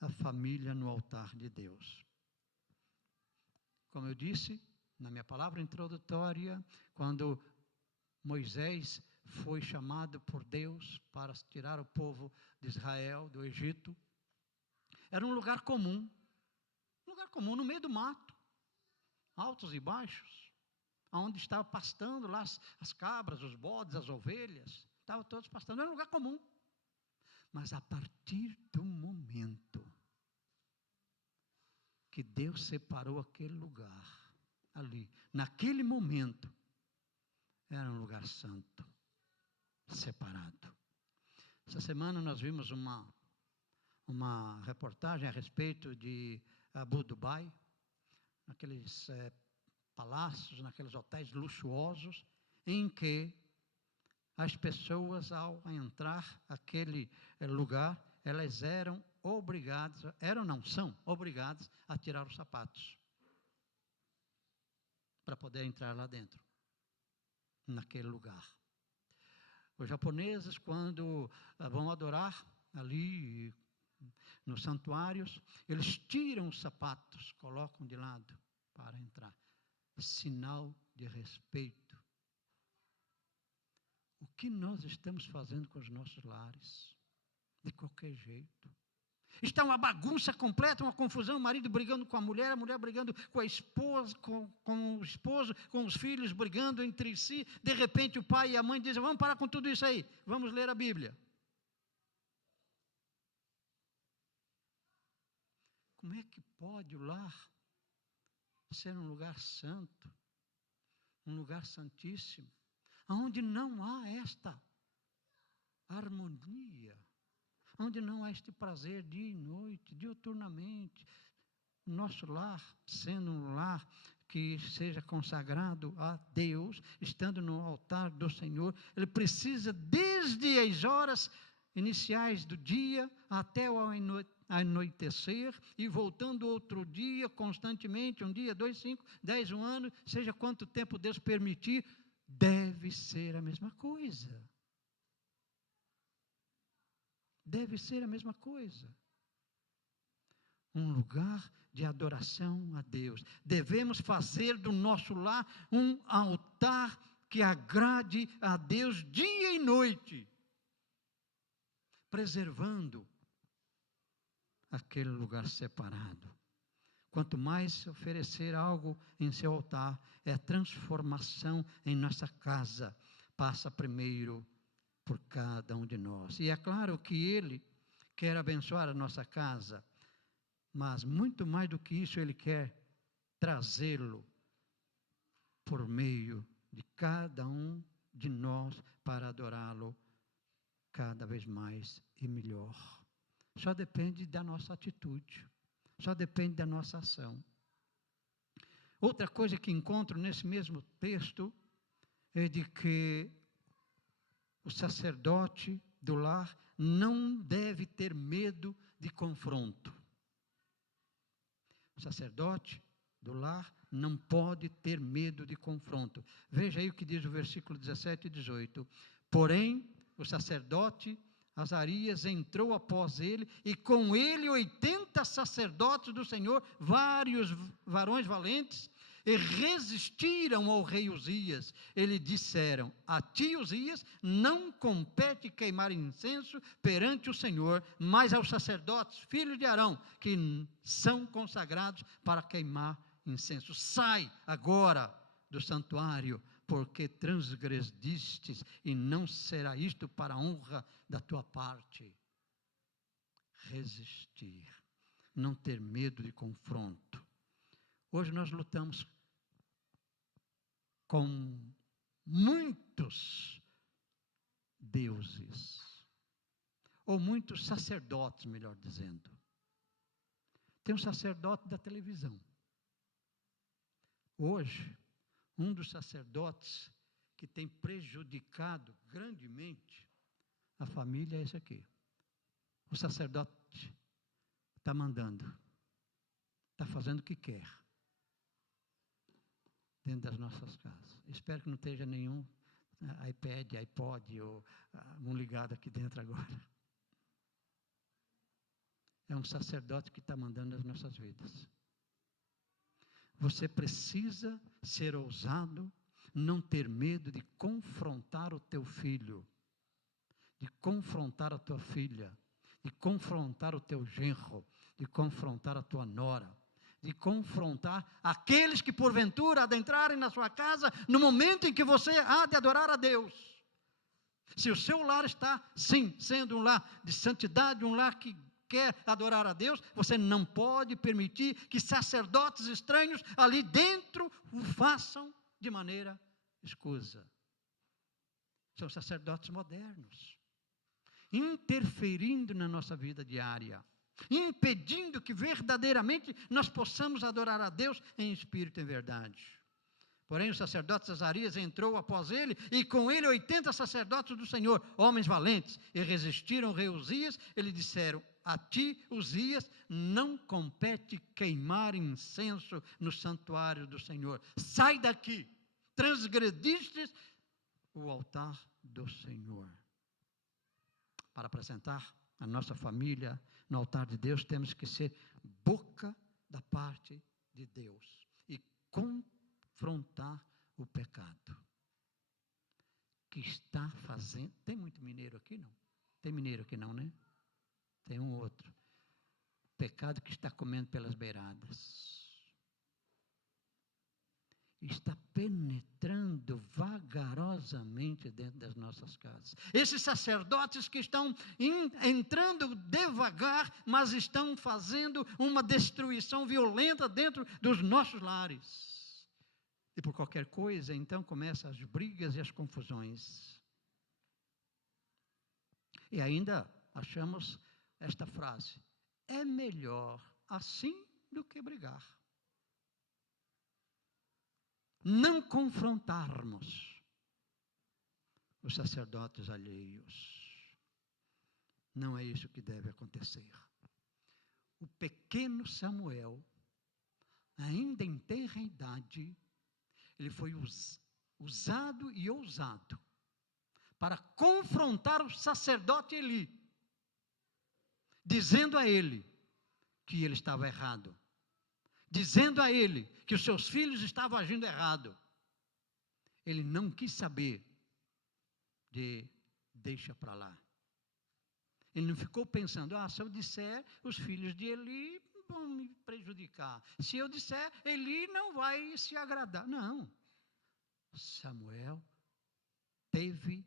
a família no altar de Deus. Como eu disse, na minha palavra introdutória, quando Moisés foi chamado por Deus para tirar o povo de Israel do Egito, era um lugar comum no meio do mato, altos e baixos, onde estava pastando lá as cabras, os bodes, as ovelhas, estavam todos pastando, era um lugar comum. Mas a partir do momento que Deus separou aquele lugar, ali, naquele momento, era um lugar santo, separado. Essa semana nós vimos uma reportagem a respeito de Abu Dhabi, naqueles palácios, naqueles hotéis luxuosos, em que as pessoas, ao entrar naquele lugar, elas eram obrigadas, são obrigadas a tirar os sapatos para poder entrar lá dentro, naquele lugar. Os japoneses, quando vão adorar ali nos santuários, eles tiram os sapatos, colocam de lado para entrar. Sinal de respeito. O que nós estamos fazendo com os nossos lares? De qualquer jeito. Está uma bagunça completa, uma confusão, o marido brigando com a mulher brigando com a esposa, com o esposo, com os filhos brigando entre si. De repente o pai e a mãe dizem, vamos parar com tudo isso aí, vamos ler a Bíblia. Como é que pode o lar ser um lugar santo, um lugar santíssimo, onde não há esta harmonia, onde não há este prazer dia e noite, diuturnamente, nosso lar sendo um lar que seja consagrado a Deus, estando no altar do Senhor, ele precisa desde as horas iniciais do dia até o anoitecer, e voltando outro dia, constantemente, 1 dia, 2, 5, 10, 1 ano, seja quanto tempo Deus permitir, deve ser a mesma coisa. Deve ser a mesma coisa. Um lugar de adoração a Deus. Devemos fazer do nosso lar um altar que agrade a Deus dia e noite, preservando aquele lugar separado. Quanto mais oferecer algo em seu altar, é a transformação em nossa casa. Passa primeiro por cada um de nós. E é claro que Ele quer abençoar a nossa casa, mas muito mais do que isso, Ele quer trazê-lo por meio de cada um de nós para adorá-lo cada vez mais e melhor. Só depende da nossa atitude, só depende da nossa ação. Outra coisa que encontro nesse mesmo texto é de que o sacerdote do lar não deve ter medo de confronto. O sacerdote do lar não pode ter medo de confronto. Veja aí o que diz o versículo 17 e 18. Porém, o sacerdote Azarias entrou após ele, e com ele 80 sacerdotes do Senhor, vários varões valentes, e resistiram ao rei Uzias. Eles disseram, a ti, Uzias, não compete queimar incenso perante o Senhor, mas aos sacerdotes, filhos de Arão, que são consagrados para queimar incenso. Sai agora do santuário, porque transgredistes, e não será isto para a honra da tua parte. Resistir, não ter medo de confronto. Hoje nós lutamos com muitos deuses, ou muitos sacerdotes, melhor dizendo. Tem um sacerdote da televisão. Hoje, um dos sacerdotes que tem prejudicado grandemente a família é esse aqui. O sacerdote está mandando, está fazendo o que quer dentro das nossas casas. Espero que não esteja nenhum iPad, iPod ou um ligado aqui dentro agora. É um sacerdote que está mandando nas nossas vidas. Você precisa ser ousado, não ter medo de confrontar o teu filho, de confrontar a tua filha, de confrontar o teu genro, de confrontar a tua nora, de confrontar aqueles que porventura adentrarem na sua casa no momento em que você há de adorar a Deus. Se o seu lar está, sim, sendo um lar de santidade, um lar que quer adorar a Deus, você não pode permitir que sacerdotes estranhos ali dentro o façam de maneira escusa. São sacerdotes modernos, interferindo na nossa vida diária, impedindo que verdadeiramente nós possamos adorar a Deus em espírito e em verdade. Porém, o sacerdote Azarias entrou após ele, e com ele 80 sacerdotes do Senhor, homens valentes, e resistiram ao rei Uzias. Eles disseram: a ti, Uzias, não compete queimar incenso no santuário do Senhor. Sai daqui, transgredistes o altar do Senhor. Para apresentar a nossa família no altar de Deus, temos que ser boca da parte de Deus e confrontar o pecado que está fazendo. Tem muito mineiro aqui, não? Tem mineiro aqui não, né? Tem um outro. Pecado que está comendo pelas beiradas. Está penetrando vagarosamente dentro das nossas casas. Esses sacerdotes que estão entrando devagar, mas estão fazendo uma destruição violenta dentro dos nossos lares. E por qualquer coisa, então, começam as brigas e as confusões. E ainda achamos esta frase: é melhor assim do que brigar. Não confrontarmos os sacerdotes alheios. Não é isso que deve acontecer. O pequeno Samuel, ainda em tenra idade, ele foi usado e ousado para confrontar o sacerdote Eli, dizendo a ele que ele estava errado, dizendo a ele que os seus filhos estavam agindo errado. Ele não quis saber de deixa para lá. Ele não ficou pensando: se eu disser, os filhos de Eli vão me prejudicar. Se eu disser, Eli não vai se agradar. Não. Samuel teve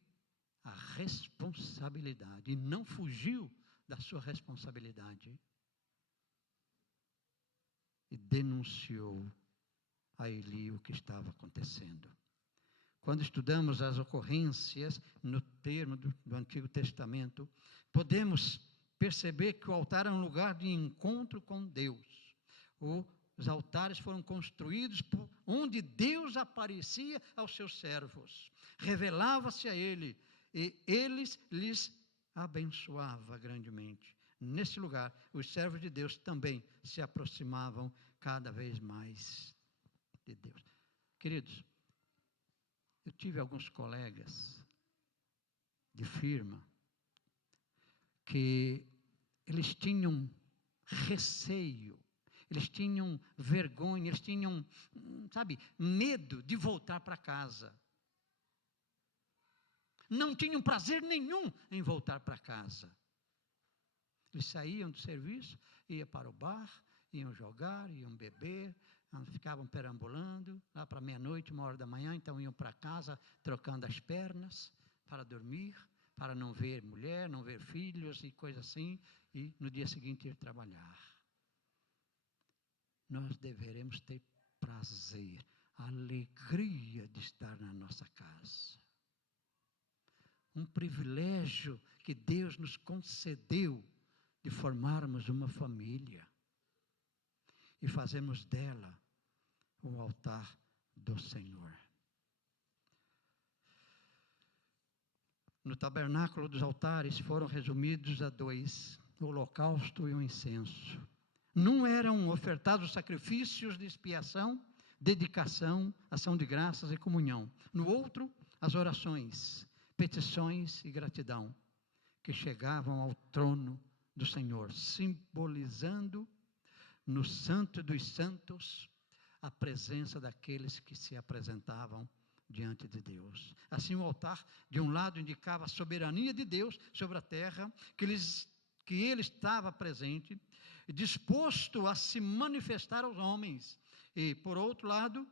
a responsabilidade e não fugiu da sua responsabilidade. E denunciou a Eli o que estava acontecendo. Quando estudamos as ocorrências no termo do Antigo Testamento, podemos perceber que o altar é um lugar de encontro com Deus. Os altares foram construídos onde Deus aparecia aos seus servos, revelava-se a ele, e eles lhes abençoava grandemente. Nesse lugar, os servos de Deus também se aproximavam cada vez mais de Deus. Queridos, eu tive alguns colegas de firma que eles tinham receio, eles tinham vergonha, eles tinham, medo de voltar para casa. Não tinham prazer nenhum em voltar para casa. Eles saíam do serviço, iam para o bar, iam jogar, iam beber, ficavam perambulando, lá para meia-noite, 1h da manhã, então iam para casa, trocando as pernas, para dormir, para não ver mulher, não ver filhos e coisa assim, e no dia seguinte ir trabalhar. Nós deveremos ter prazer, alegria de estar na nossa casa. Um privilégio que Deus nos concedeu de formarmos uma família e fazermos dela o altar do Senhor. No tabernáculo dos altares foram resumidos a 2, o holocausto e o incenso. Num eram ofertados sacrifícios de expiação, dedicação, ação de graças e comunhão. No outro, as orações, petições e gratidão, que chegavam ao trono do Senhor, simbolizando no Santo dos Santos a presença daqueles que se apresentavam diante de Deus. Assim, o altar, de um lado, indicava a soberania de Deus sobre a terra, que ele estava presente, disposto a se manifestar aos homens. E, por outro lado,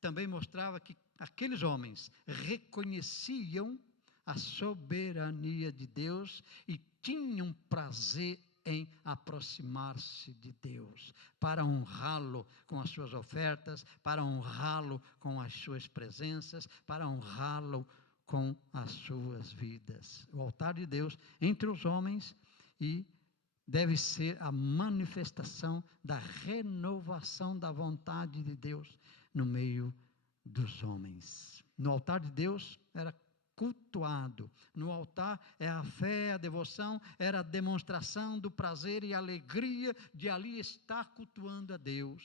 também mostrava que aqueles homens reconheciam a soberania de Deus e tinham prazer em aproximar-se de Deus, para honrá-lo com as suas ofertas, para honrá-lo com as suas presenças, para honrá-lo com as suas vidas. O altar de Deus entre os homens e deve ser a manifestação da renovação da vontade de Deus no meio dos homens. No altar de Deus era cultuado. No altar é a fé, a devoção, era a demonstração do prazer e alegria de ali estar cultuando a Deus.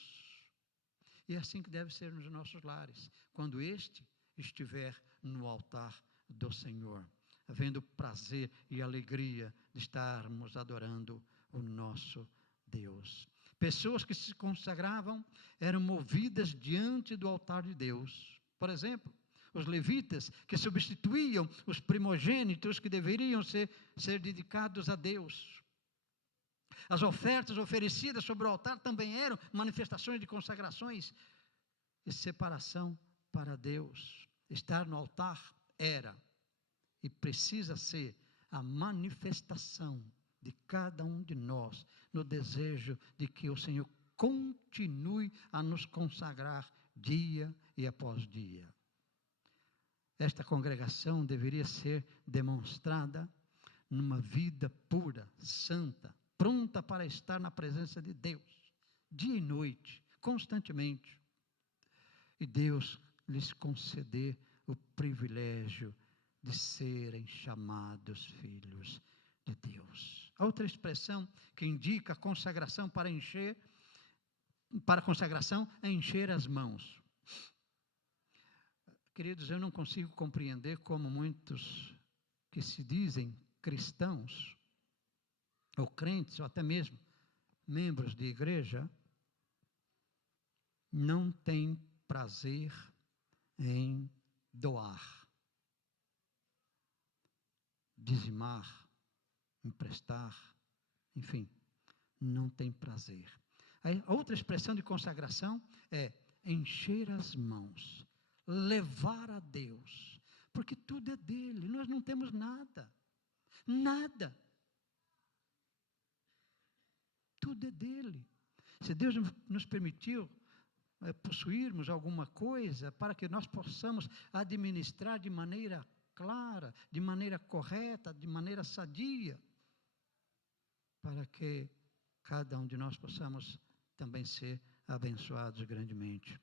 E é assim que deve ser nos nossos lares, quando este estiver no altar do Senhor, havendo prazer e alegria de estarmos adorando o nosso Deus. Pessoas que se consagravam eram movidas diante do altar de Deus. Por exemplo, os levitas, que substituíam os primogênitos que deveriam ser dedicados a Deus. As ofertas oferecidas sobre o altar também eram manifestações de consagrações e separação para Deus. Estar no altar era e precisa ser a manifestação de cada um de nós no desejo de que o Senhor continue a nos consagrar dia e após dia. Esta congregação deveria ser demonstrada numa vida pura, santa, pronta para estar na presença de Deus, dia e noite, constantemente. E Deus lhes conceder o privilégio de serem chamados filhos de Deus. A outra expressão que indica a consagração para consagração é encher as mãos. Queridos, eu não consigo compreender como muitos que se dizem cristãos, ou crentes, ou até mesmo membros de igreja, não têm prazer em doar, dizimar, emprestar, enfim, não tem prazer. A outra expressão de consagração é encher as mãos, levar a Deus, porque tudo é dele, nós não temos nada, nada, tudo é dele. Se Deus nos permitiu possuirmos alguma coisa para que nós possamos administrar de maneira clara, de maneira correta, de maneira sadia, para que cada um de nós possamos também ser abençoados grandemente.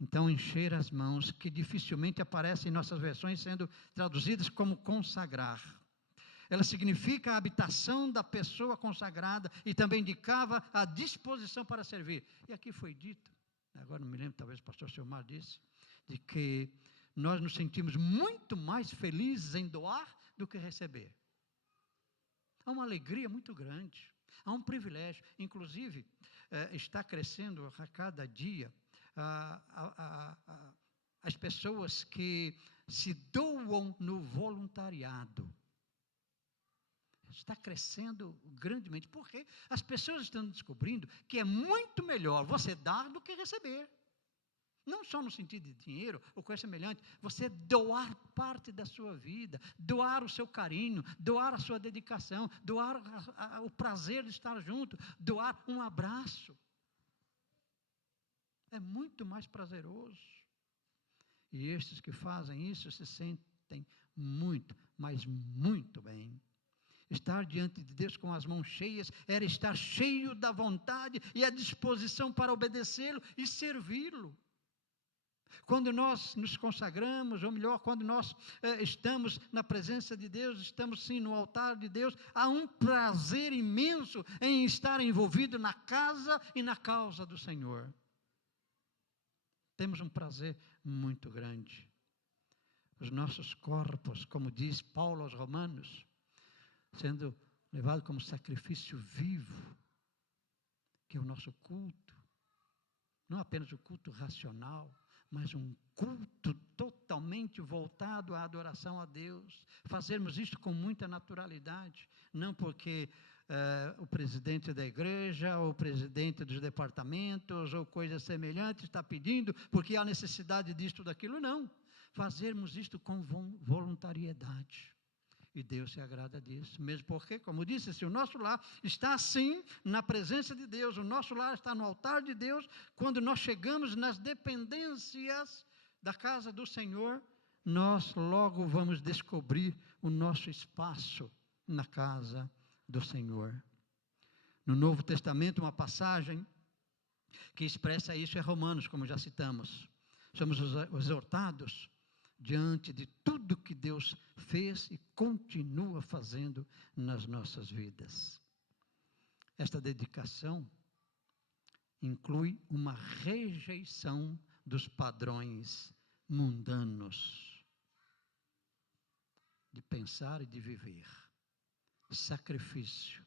Então, encher as mãos, que dificilmente aparece em nossas versões sendo traduzidas como consagrar. Ela significa a habitação da pessoa consagrada e também indicava a disposição para servir. E aqui foi dito, agora não me lembro, talvez o pastor Silmar disse, de que nós nos sentimos muito mais felizes em doar do que receber. Há uma alegria muito grande, há um privilégio, inclusive está crescendo a cada dia as pessoas que se doam no voluntariado. Está crescendo grandemente, porque as pessoas estão descobrindo que é muito melhor você dar do que receber. Não só no sentido de dinheiro ou coisa semelhante, você doar parte da sua vida, doar o seu carinho, doar a sua dedicação, doar o prazer de estar junto, doar um abraço. É muito mais prazeroso. E estes que fazem isso se sentem muito, mas muito bem. Estar diante de Deus com as mãos cheias era estar cheio da vontade e a disposição para obedecê-lo e servi-lo. Quando nós nos consagramos, ou melhor, quando nós estamos na presença de Deus, estamos sim no altar de Deus, há um prazer imenso em estar envolvido na casa e na causa do Senhor. Temos um prazer muito grande. Os nossos corpos, como diz Paulo aos Romanos, sendo levado como sacrifício vivo, que é o nosso culto, não apenas o culto racional, mas um culto totalmente voltado à adoração a Deus. Fazermos isso com muita naturalidade, não porque o presidente da igreja, ou o presidente dos departamentos, ou coisas semelhantes, está pedindo, porque há necessidade disto ou daquilo, não. fazermos isto com voluntariedade. E Deus se agrada disso, mesmo porque, como disse, se o nosso lar está assim, na presença de Deus, o nosso lar está no altar de Deus, quando nós chegamos nas dependências da casa do Senhor, nós logo vamos descobrir o nosso espaço na casa do Senhor. No Novo Testamento, uma passagem que expressa isso é Romanos, como já citamos. Somos exortados diante de tudo que Deus fez e continua fazendo nas nossas vidas. Esta dedicação inclui uma rejeição dos padrões mundanos de pensar e de viver. Sacrifício.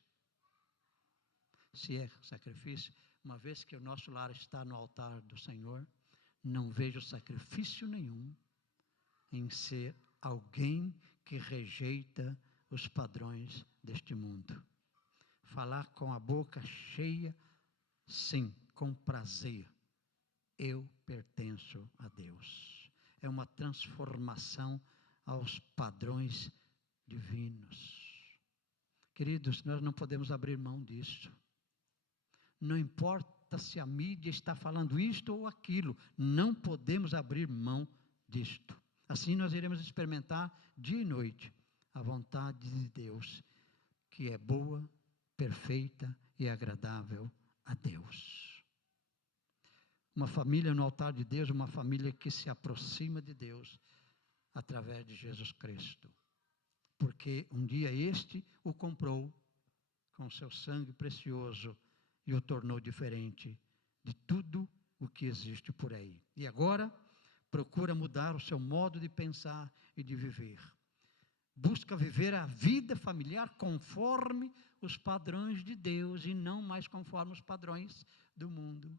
Se é sacrifício, uma vez que o nosso lar está no altar do Senhor, não vejo sacrifício nenhum em ser alguém que rejeita os padrões deste mundo. Falar com a boca cheia, sim, com prazer. Eu pertenço a Deus. É uma transformação aos padrões divinos. Queridos, nós não podemos abrir mão disso. Não importa se a mídia está falando isto ou aquilo, não podemos abrir mão disto. Assim nós iremos experimentar dia e noite a vontade de Deus, que é boa, perfeita e agradável a Deus. Uma família no altar de Deus, uma família que se aproxima de Deus através de Jesus Cristo. Porque um dia este o comprou com seu sangue precioso e o tornou diferente de tudo o que existe por aí. E agora procura mudar o seu modo de pensar e de viver. Busca viver a vida familiar conforme os padrões de Deus e não mais conforme os padrões do mundo.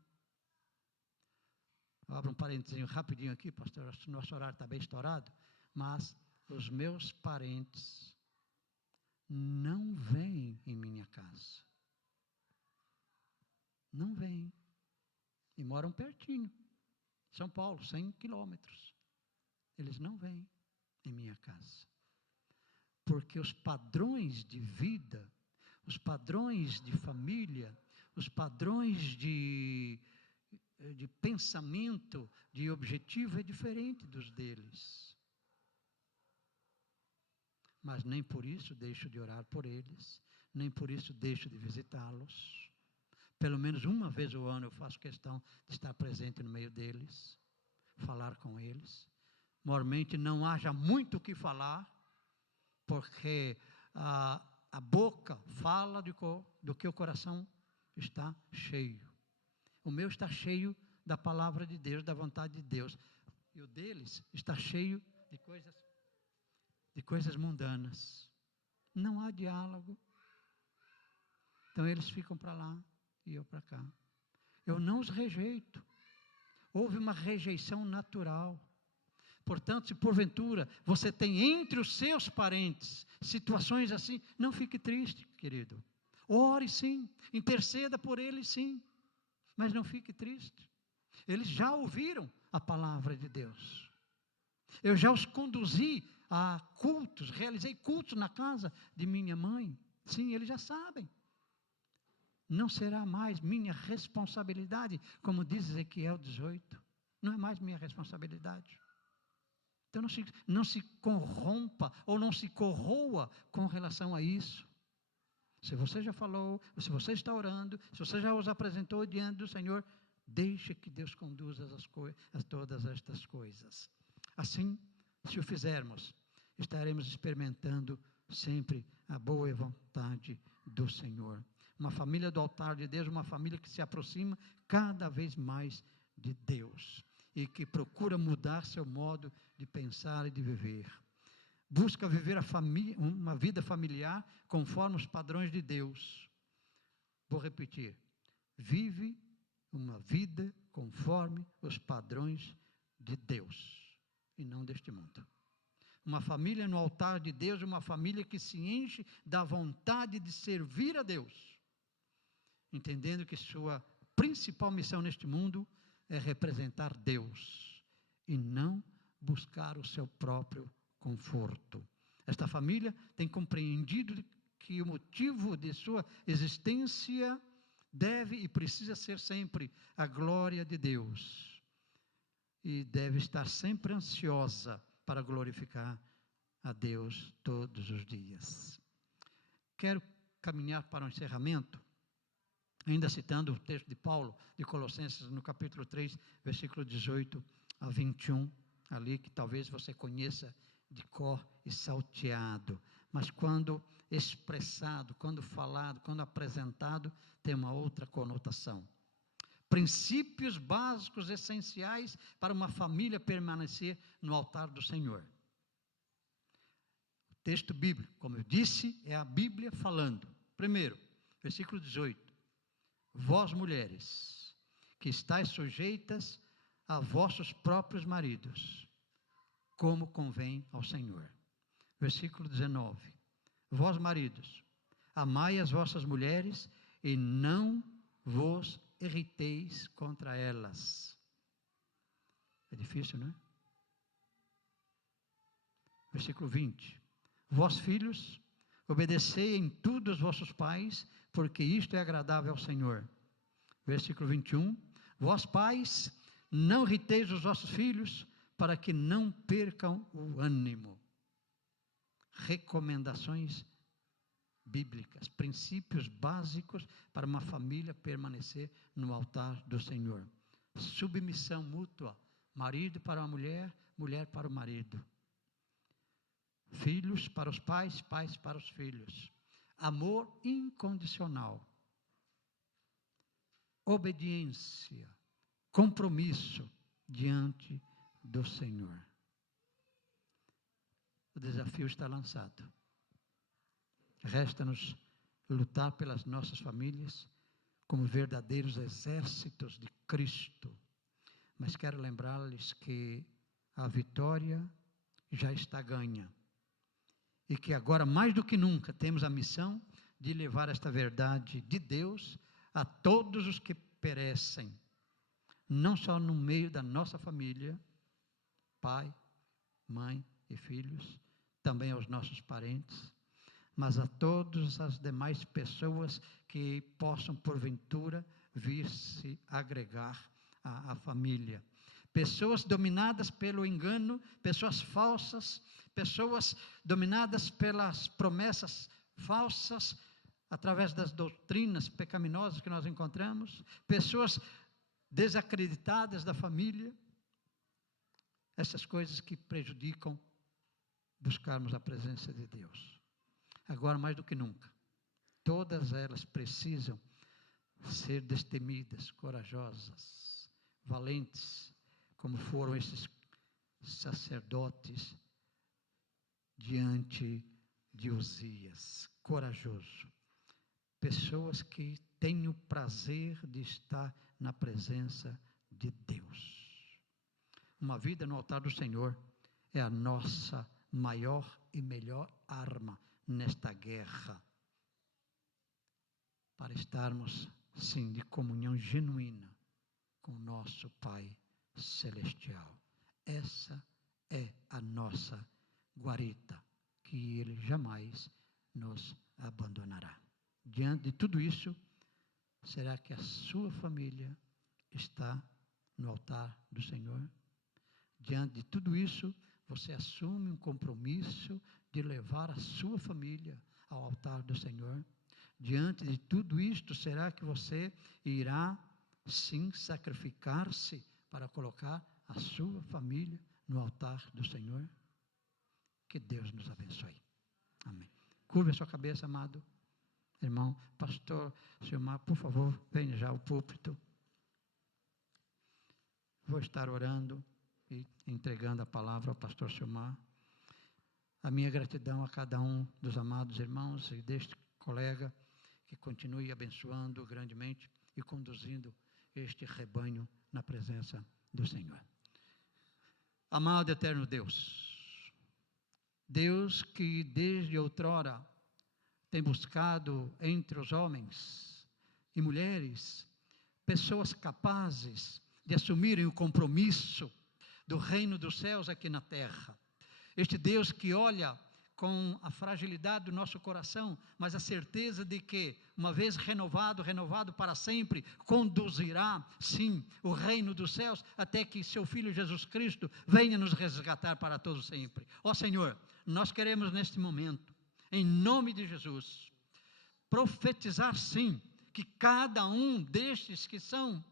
Abra um parênteses rapidinho aqui, pastor, nosso horário está bem estourado, mas os meus parentes não vêm em minha casa. Não vêm. E moram pertinho. São Paulo, 100 quilômetros. Eles não vêm em minha casa. Porque os padrões de vida, os padrões de família, os padrões de pensamento, de objetivo é diferente dos deles. Mas nem por isso deixo de orar por eles, nem por isso deixo de visitá-los. Pelo menos uma vez ao ano eu faço questão de estar presente no meio deles, falar com eles. Normalmente não haja muito o que falar, porque a boca fala do que o coração está cheio. O meu está cheio da palavra de Deus, da vontade de Deus. E o deles está cheio de coisas mundanas. Não há diálogo. Então eles ficam para lá e eu para cá. Eu não os rejeito. Houve uma rejeição natural. Portanto, se porventura você tem entre os seus parentes situações assim, não fique triste, querido. Ore sim, interceda por eles sim, mas não fique triste. Eles já ouviram a palavra de Deus. Eu já os conduzi a cultos, realizei cultos na casa de minha mãe. Sim, eles já sabem. Não será mais minha responsabilidade, como diz Ezequiel 18. Não é mais minha responsabilidade. Então não se corrompa ou não se corroa com relação a isso. Se você já falou, se você está orando, se você já os apresentou diante do Senhor, deixe que Deus conduza a todas estas coisas. Assim, se o fizermos, estaremos experimentando sempre a boa vontade do Senhor. Uma família do altar de Deus, uma família que se aproxima cada vez mais de Deus e que procura mudar seu modo de pensar e de viver. Busca viver uma vida familiar conforme os padrões de Deus. Vou repetir. Vive uma vida conforme os padrões de Deus e não deste mundo. Uma família no altar de Deus, uma família que se enche da vontade de servir a Deus, entendendo que sua principal missão neste mundo é representar Deus e não buscar o seu próprio conforto. Esta família tem compreendido que o motivo de sua existência deve e precisa ser sempre a glória de Deus. E deve estar sempre ansiosa para glorificar a Deus todos os dias. Quero caminhar para o encerramento, ainda citando o texto de Paulo, de Colossenses, no capítulo 3, versículo 18 a 21, ali que talvez você conheça de cor e salteado, mas quando expressado, quando falado, quando apresentado, tem uma outra conotação. Princípios básicos, essenciais para uma família permanecer no altar do Senhor. O texto bíblico, como eu disse, é a Bíblia falando. Primeiro, versículo 18. Vós, mulheres, que estáis sujeitas a vossos próprios maridos, como convém ao Senhor. Versículo 19. Vós, maridos, amai as vossas mulheres e não vos irriteis contra elas. É difícil, não é? Versículo 20. Vós, filhos, obedecei em tudo aos vossos pais, porque isto é agradável ao Senhor. Versículo 21. Vós, pais, não irriteis os vossos filhos, para que não percam o ânimo. Recomendações bíblicas, princípios básicos para uma família permanecer no altar do Senhor. Submissão mútua, marido para a mulher, mulher para o marido. Filhos para os pais, pais para os filhos. Amor incondicional. Obediência, compromisso diante do Senhor. O desafio está lançado. Resta-nos lutar pelas nossas famílias como verdadeiros exércitos de Cristo. Mas quero lembrar-lhes que a vitória já está ganha. E que agora, mais do que nunca, temos a missão de levar esta verdade de Deus a todos os que perecem. Não só no meio da nossa família, pai, mãe e filhos, também aos nossos parentes, mas a todas as demais pessoas que possam, porventura, vir se agregar à família. Pessoas dominadas pelo engano, pessoas falsas, pessoas dominadas pelas promessas falsas, através das doutrinas pecaminosas que nós encontramos, pessoas desacreditadas da família, essas coisas que prejudicam buscarmos a presença de Deus. Agora, mais do que nunca, todas elas precisam ser destemidas, corajosas, valentes, como foram esses sacerdotes diante de Uzias, corajoso. Pessoas que têm o prazer de estar na presença de Deus. Uma vida no altar do Senhor é a nossa maior e melhor arma nesta guerra, para estarmos, sim, de comunhão genuína com o nosso Pai Celestial. Essa é a nossa guarita, que Ele jamais nos abandonará. Diante de tudo isso, será que a sua família está no altar do Senhor? Diante de tudo isso, você assume um compromisso de levar a sua família ao altar do Senhor? Diante de tudo isto, será que você irá, sim, sacrificar-se para colocar a sua família no altar do Senhor? Que Deus nos abençoe. Amém. Curva a sua cabeça, amado irmão. Pastor Silmar, por favor, venha já ao púlpito. Vou estar orando e entregando a palavra ao pastor Silmar. A minha gratidão a cada um dos amados irmãos e deste colega que continue abençoando grandemente e conduzindo este rebanho na presença do Senhor. Amado eterno Deus, Deus que desde outrora tem buscado entre os homens e mulheres pessoas capazes de assumirem o compromisso do reino dos céus aqui na terra. Este Deus que olha com a fragilidade do nosso coração, mas a certeza de que, uma vez renovado para sempre, conduzirá, sim, o reino dos céus, até que seu Filho Jesus Cristo venha nos resgatar para todos sempre. Ó Senhor, nós queremos neste momento, em nome de Jesus, profetizar sim, que cada um destes que são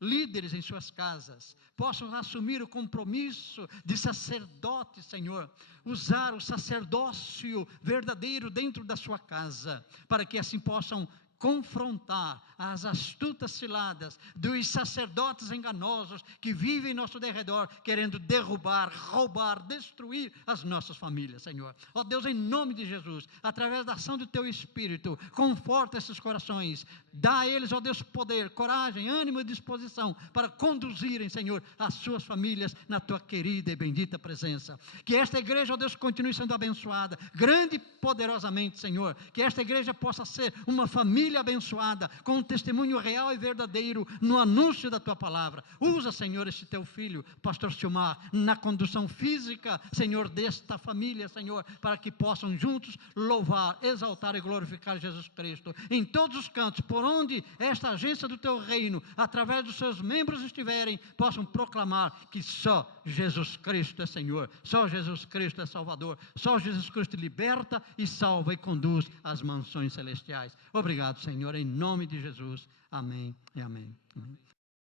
líderes em suas casas, possam assumir o compromisso de sacerdote, Senhor, usar o sacerdócio verdadeiro dentro da sua casa, para que assim possam confrontar as astutas ciladas dos sacerdotes enganosos que vivem em nosso derredor, querendo derrubar, roubar, destruir as nossas famílias, Senhor. Ó Deus, em nome de Jesus, através da ação do Teu Espírito, conforta esses corações, dá a eles, ó Deus, poder, coragem, ânimo e disposição para conduzirem, Senhor, as suas famílias na Tua querida e bendita presença. Que esta igreja, ó Deus, continue sendo abençoada, grande e poderosamente, Senhor. Que esta igreja possa ser uma família abençoada, com um testemunho real e verdadeiro no anúncio da Tua palavra. Usa, Senhor, este Teu filho, pastor Silmar, na condução física, Senhor, desta família, Senhor, para que possam juntos louvar, exaltar e glorificar Jesus Cristo, em todos os cantos, por onde esta agência do Teu reino, através dos seus membros estiverem, possam proclamar que só Jesus Cristo é Senhor, só Jesus Cristo é Salvador, só Jesus Cristo liberta e salva e conduz às mansões celestiais. Obrigado, Senhor, em nome de Jesus. Amém e amém. Amém.